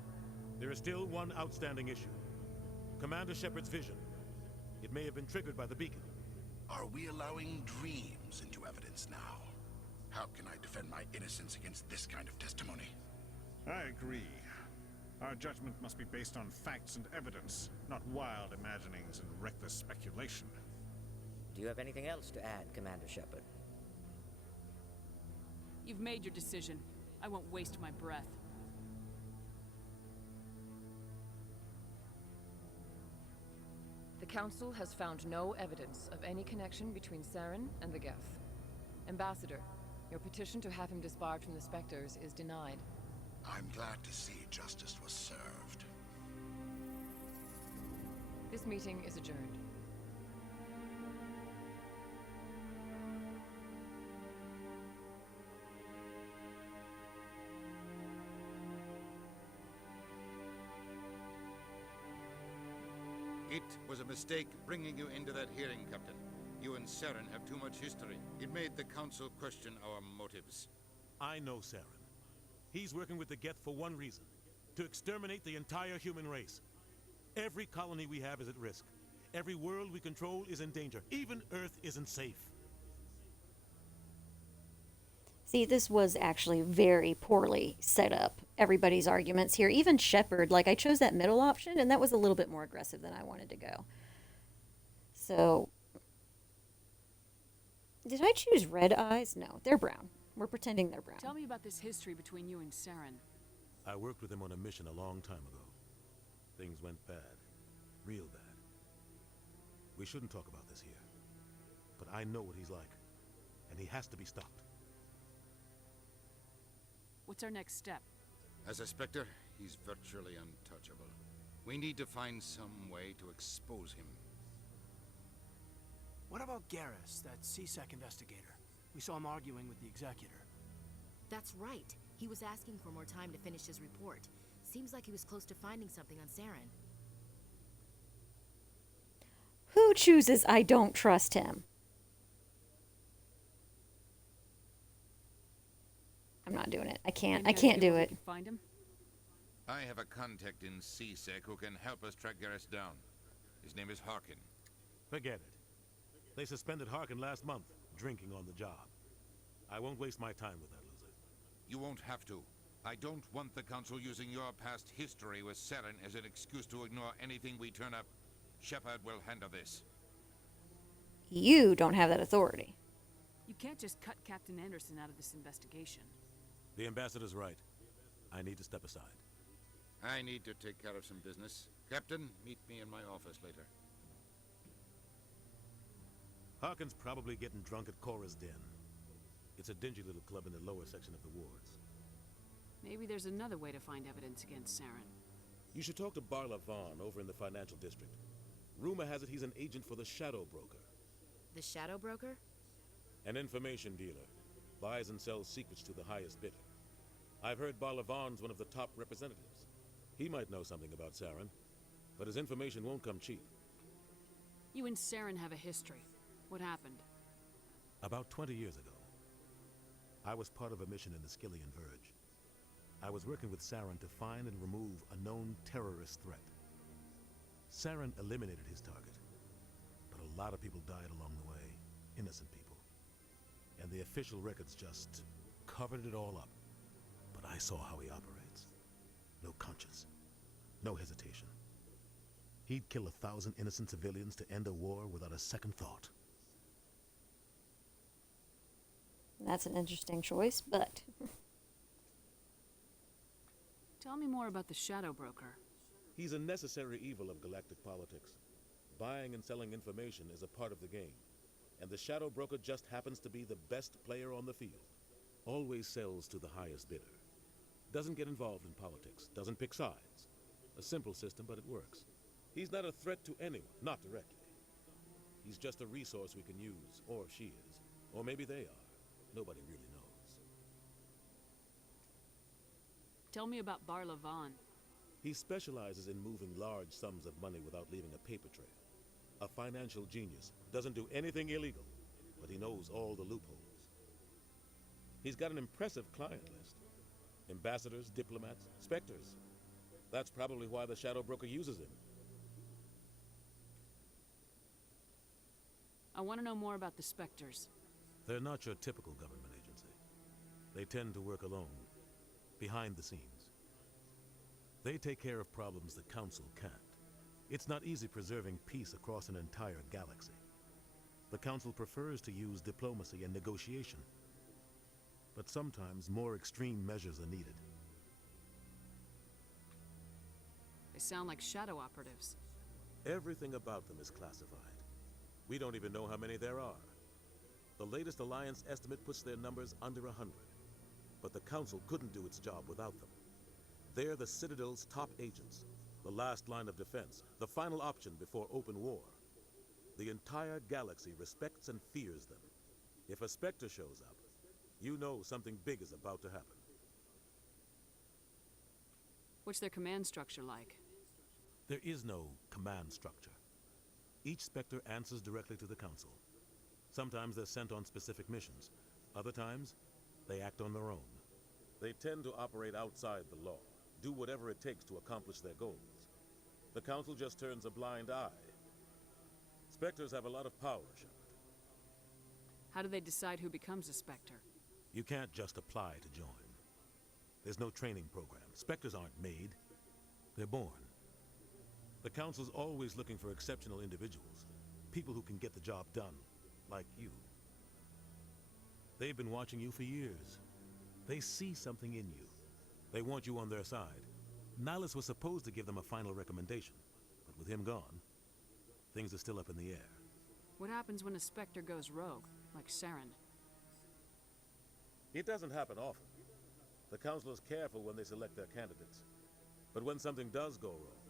There is still one outstanding issue. Commander Shepard's vision. It may have been triggered by the beacon. Are we allowing dreams into evidence now? How can I defend my innocence against this kind of testimony? I agree. Our judgment must be based on facts and evidence, not wild imaginings and reckless speculation. Do you have anything else to add, Commander Shepard? You've made your decision. I won't waste my breath. The Council has found no evidence of any connection between Saren and the Geth. Ambassador, your petition to have him disbarred from the Spectres is denied. I'm glad to see justice was served. This meeting is adjourned. It was a mistake bringing you into that hearing, Captain. You and Saren have too much history. It made the Council question our motives. I know Saren. He's working with the Geth for one reason. To exterminate the entire human race. Every colony we have is at risk. Every world we control is in danger. Even Earth isn't safe. See, this was actually very poorly set up. Everybody's arguments here. Even Shepard, like I chose that middle option, and that was a little bit more aggressive than I wanted to go. So, did I choose red eyes? No, they're brown. We're pretending they're brown. Tell me about this history between you and Saren. I worked with him on a mission a long time ago. Things went bad. Real bad. We shouldn't talk about this here. But I know what he's like. And he has to be stopped. What's our next step? As a Spectre, he's virtually untouchable. We need to find some way to expose him. What about Garrus, that CSEC investigator? We saw him arguing with the Executor. That's right. He was asking for more time to finish his report. Seems like he was close to finding something on Saren. Who chooses I don't trust him? I'm not doing it. I can't do it. Find him? I have a contact in CSEC who can help us track Garrus down. His name is Harkin. Forget it. They suspended Harkin last month, drinking on the job. I won't waste my time with that loser. You won't have to. I don't want the Council using your past history with Saren as an excuse to ignore anything we turn up. Shepard will handle this. You don't have that authority. You can't just cut Captain Anderson out of this investigation. The ambassador's right. I need to step aside. I need to take care of some business. Captain, meet me in my office later. Harkin's probably getting drunk at Cora's Den. It's a dingy little club in the lower section of the wards. Maybe there's another way to find evidence against Saren. You should talk to Barla Vaughn over in the financial district. Rumor has it he's an agent for the Shadow Broker. The Shadow Broker? An information dealer. Buys and sells secrets to the highest bidder. I've heard Barla Vaughn's one of the top representatives. He might know something about Saren, but his information won't come cheap. You and Saren have a history. What happened? About 20 years ago, I was part of a mission in the Skillian Verge. I was working with Saren to find and remove a known terrorist threat. Saren eliminated his target, but a lot of people died along the way, innocent people. And the official records just covered it all up. But I saw how he operates. No conscience, no hesitation. He'd kill 1,000 innocent civilians to end a war without a second thought. That's an interesting choice, but... Tell me more about the Shadow Broker. He's a necessary evil of galactic politics. Buying and selling information is a part of the game. And the Shadow Broker just happens to be the best player on the field. Always sells to the highest bidder. Doesn't get involved in politics. Doesn't pick sides. A simple system, but it works. He's not a threat to anyone, not directly. He's just a resource we can use, or she is. Or maybe they are. Nobody really knows. Tell me about Barla Vaughn. He specializes in moving large sums of money without leaving a paper trail. A financial genius. Doesn't do anything illegal, but he knows all the loopholes. He's got an impressive client list. Ambassadors, diplomats, specters. That's probably why the Shadow Broker uses him. I want to know more about the Spectres. They're not your typical government agency. They tend to work alone, behind the scenes. They take care of problems the Council can't. It's not easy preserving peace across an entire galaxy. The Council prefers to use diplomacy and negotiation. But sometimes more extreme measures are needed. They sound like shadow operatives. Everything about them is classified. We don't even know how many there are. The latest Alliance estimate puts their numbers under 100. But the Council couldn't do its job without them. They're the Citadel's top agents, the last line of defense, the final option before open war. The entire galaxy respects and fears them. If a Spectre shows up, you know something big is about to happen. What's their command structure like? There is no command structure. Each Spectre answers directly to the Council. Sometimes they're sent on specific missions. Other times, they act on their own. They tend to operate outside the law, do whatever it takes to accomplish their goals. The Council just turns a blind eye. Spectres have a lot of power, Shepard. How do they decide who becomes a Spectre? You can't just apply to join. There's no training program. Spectres aren't made. They're born. The Council's always looking for exceptional individuals. People who can get the job done, like you. They've been watching you for years. They see something in you. They want you on their side. Nihilus was supposed to give them a final recommendation, but with him gone, things are still up in the air. What happens when a Spectre goes rogue, like Saren? It doesn't happen often. The Council is careful when they select their candidates. But when something does go wrong,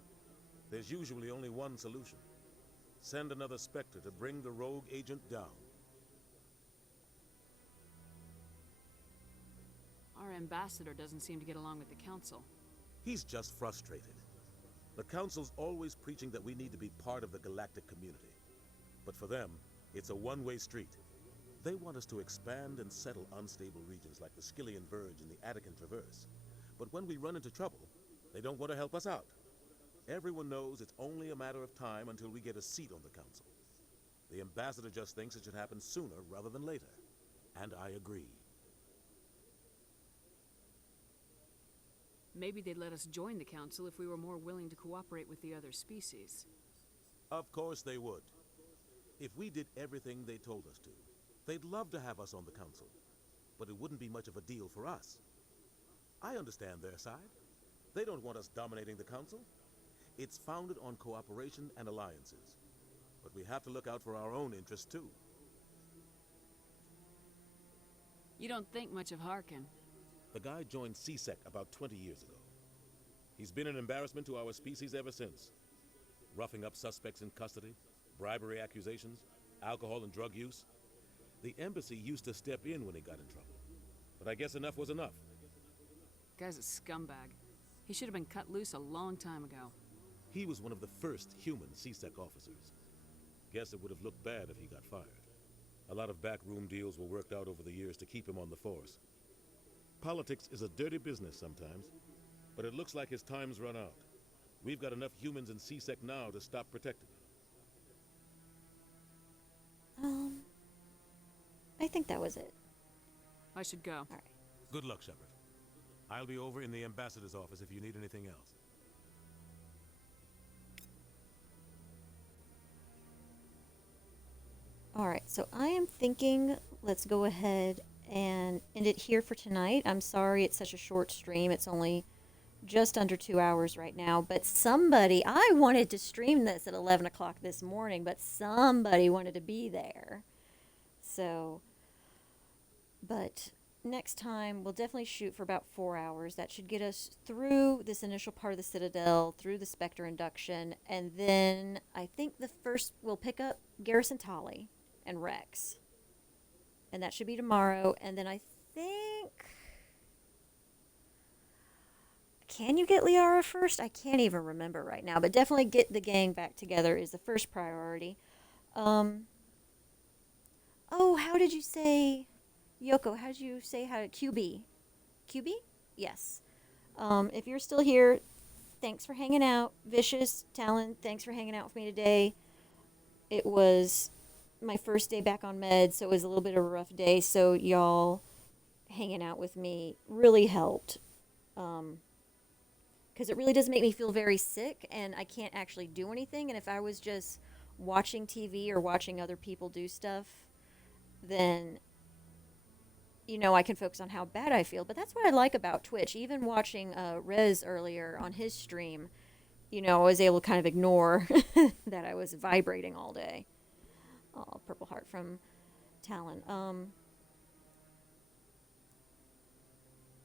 there's usually only one solution. Send another Spectre to bring the rogue agent down. Our ambassador doesn't seem to get along with the Council. He's just frustrated. The Council's always preaching that we need to be part of the galactic community. But for them, it's a one-way street. They want us to expand and settle unstable regions like the Skillian Verge and the Attican Traverse. But when we run into trouble, they don't want to help us out. Everyone knows it's only a matter of time until we get a seat on the Council. The ambassador just thinks it should happen sooner rather than later. And I agree. Maybe they'd let us join the Council if we were more willing to cooperate with the other species. Of course they would. If we did everything they told us to, they'd love to have us on the council. But it wouldn't be much of a deal for us. I understand their side. They don't want us dominating the council. It's founded on cooperation and alliances. But we have to look out for our own interests, too. You don't think much of Harkin. The guy joined CSEC about 20 years ago. He's been an embarrassment to our species ever since. Roughing up suspects in custody, bribery accusations, alcohol and drug use. The embassy used to step in when he got in trouble. But I guess enough was enough. Guy's a scumbag. He should have been cut loose a long time ago. He was one of the first human CSEC officers. Guess it would have looked bad if he got fired. A lot of backroom deals were worked out over the years to keep him on the force. Politics is a dirty business sometimes, but it looks like his time's run out. We've got enough humans in CSEC now to stop protecting him. I think that was it. I should go. All right. Good luck, Shepard. I'll be over in the ambassador's office if you need anything else. All right, so I am thinking let's go ahead and end it here for tonight. I'm sorry it's such a short stream. It's only just under 2 hours right now, but I wanted to stream this at 11 o'clock this morning, but somebody wanted to be there. So, but next time we'll definitely shoot for about 4 hours. That should get us through this initial part of the Citadel, through the Spectre induction, and then I think we'll pick up Garrison Tolly and Rex. And that should be tomorrow, and then I think... Can you get Liara first? I can't even remember right now, but definitely get the gang back together is the first priority. Oh, how did you say... Yoko, how did you say QB? QB? Yes. If you're still here, thanks for hanging out. Vicious, Talon, thanks for hanging out with me today. It was my first day back on meds, so it was a little bit of a rough day, so y'all hanging out with me really helped. Because it really does make me feel very sick, and I can't actually do anything, and if I was just watching TV or watching other people do stuff, then... I can focus on how bad I feel. But that's what I like about Twitch. Even watching Rez earlier on his stream, I was able to kind of ignore that I was vibrating all day. Oh, Purple Heart from Talon.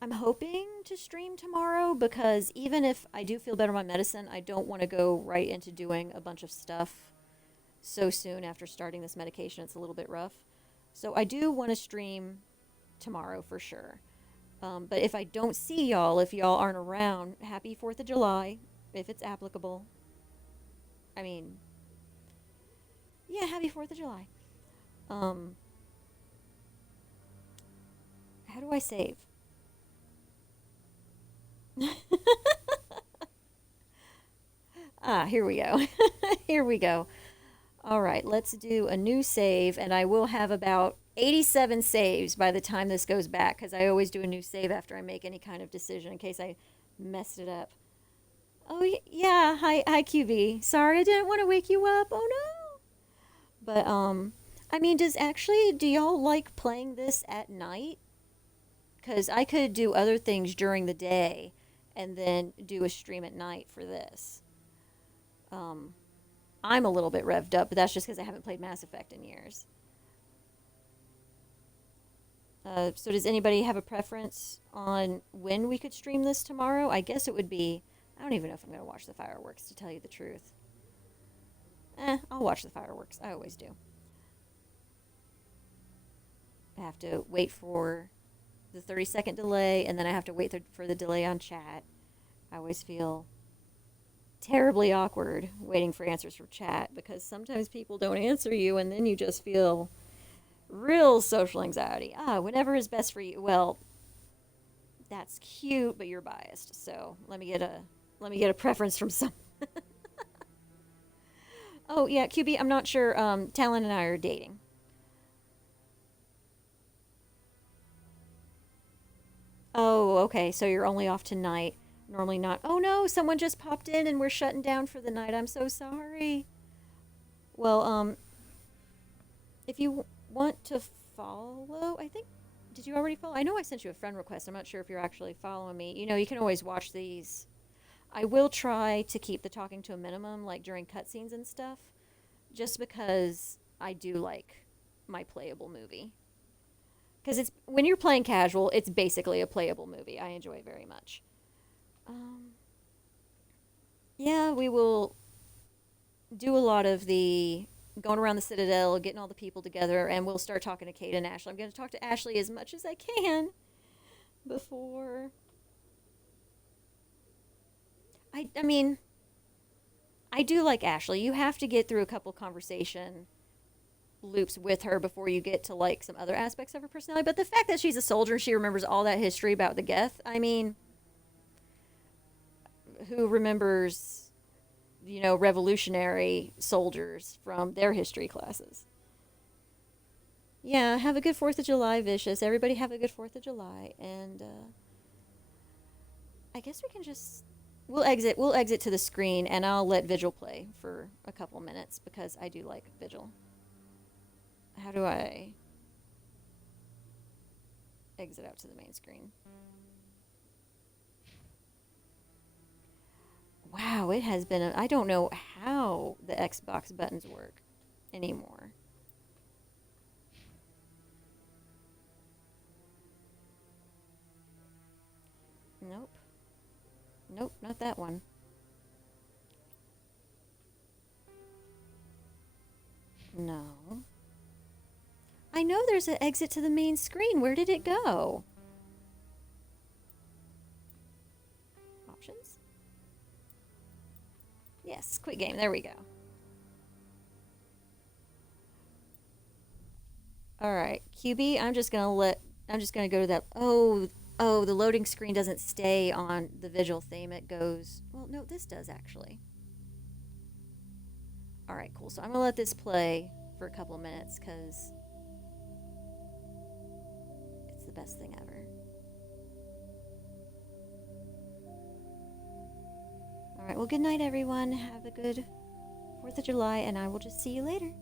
I'm hoping to stream tomorrow because even if I do feel better on my medicine, I don't want to go right into doing a bunch of stuff so soon after starting this medication. It's a little bit rough. So I do want to stream tomorrow for sure. But if I don't see y'all, if y'all aren't around, happy 4th of July, if it's applicable. I mean, yeah, happy 4th of July. How do I save? Here we go. Here we go. All right, let's do a new save, and I will have about 87 saves by the time this goes back, because I always do a new save after I make any kind of decision in case I messed it up. Oh, yeah. Hi, QB. Sorry, I didn't want to wake you up. Oh, no. But, I mean, do y'all like playing this at night? Because I could do other things during the day and then do a stream at night for this. I'm a little bit revved up, but that's just because I haven't played Mass Effect in years. So does anybody have a preference on when we could stream this tomorrow? I guess it would be... I don't even know if I'm going to watch the fireworks, to tell you the truth. I'll watch the fireworks. I always do. I have to wait for the 30-second delay, and then I have to wait for the delay on chat. I always feel terribly awkward waiting for answers from chat, because sometimes people don't answer you, and then you just feel... real social anxiety. Whenever is best for you. Well, that's cute, but you're biased. So let me get a preference from some. Oh yeah, QB. I'm not sure. Talon and I are dating. Oh, okay. So you're only off tonight. Normally not. Oh no, someone just popped in and we're shutting down for the night. I'm so sorry. Well, if you want to follow, I think, did you already follow? I know I sent you a friend request. I'm not sure if you're actually following me. You know, you can always watch these. I will try to keep the talking to a minimum, like during cutscenes and stuff, just because I do like my playable movie. Because it's when you're playing casual, it's basically a playable movie. I enjoy it very much. Yeah, we will do a lot of the going around the Citadel, getting all the people together, and we'll start talking to Kate and Ashley. I'm going to talk to Ashley as much as I can before... I mean, I do like Ashley. You have to get through a couple conversation loops with her before you get to like some other aspects of her personality. But the fact that she's a soldier and she remembers all that history about the Geth, I mean, who remembers, you know, revolutionary soldiers from their history classes? Yeah, have a good 4th of July, Vicious. Everybody have a good 4th of July. And I guess we can just... We'll exit to the screen, and I'll let Vigil play for a couple minutes, because I do like Vigil. How do I exit out to the main screen? Wow, it has been... I don't know how the Xbox buttons work anymore. Nope. Nope, not that one. No. I know there's an exit to the main screen. Where did it go? Options? Yes, quit game. There we go. Alright, QB, I'm just gonna go to that. Oh, the loading screen doesn't stay on the Vigil theme. It goes... Well, no, this does, actually. Alright, cool. So I'm going to let this play for a couple of minutes, because it's the best thing ever. Alright, well, good night, everyone. Have a good 4th of July, and I will just see you later.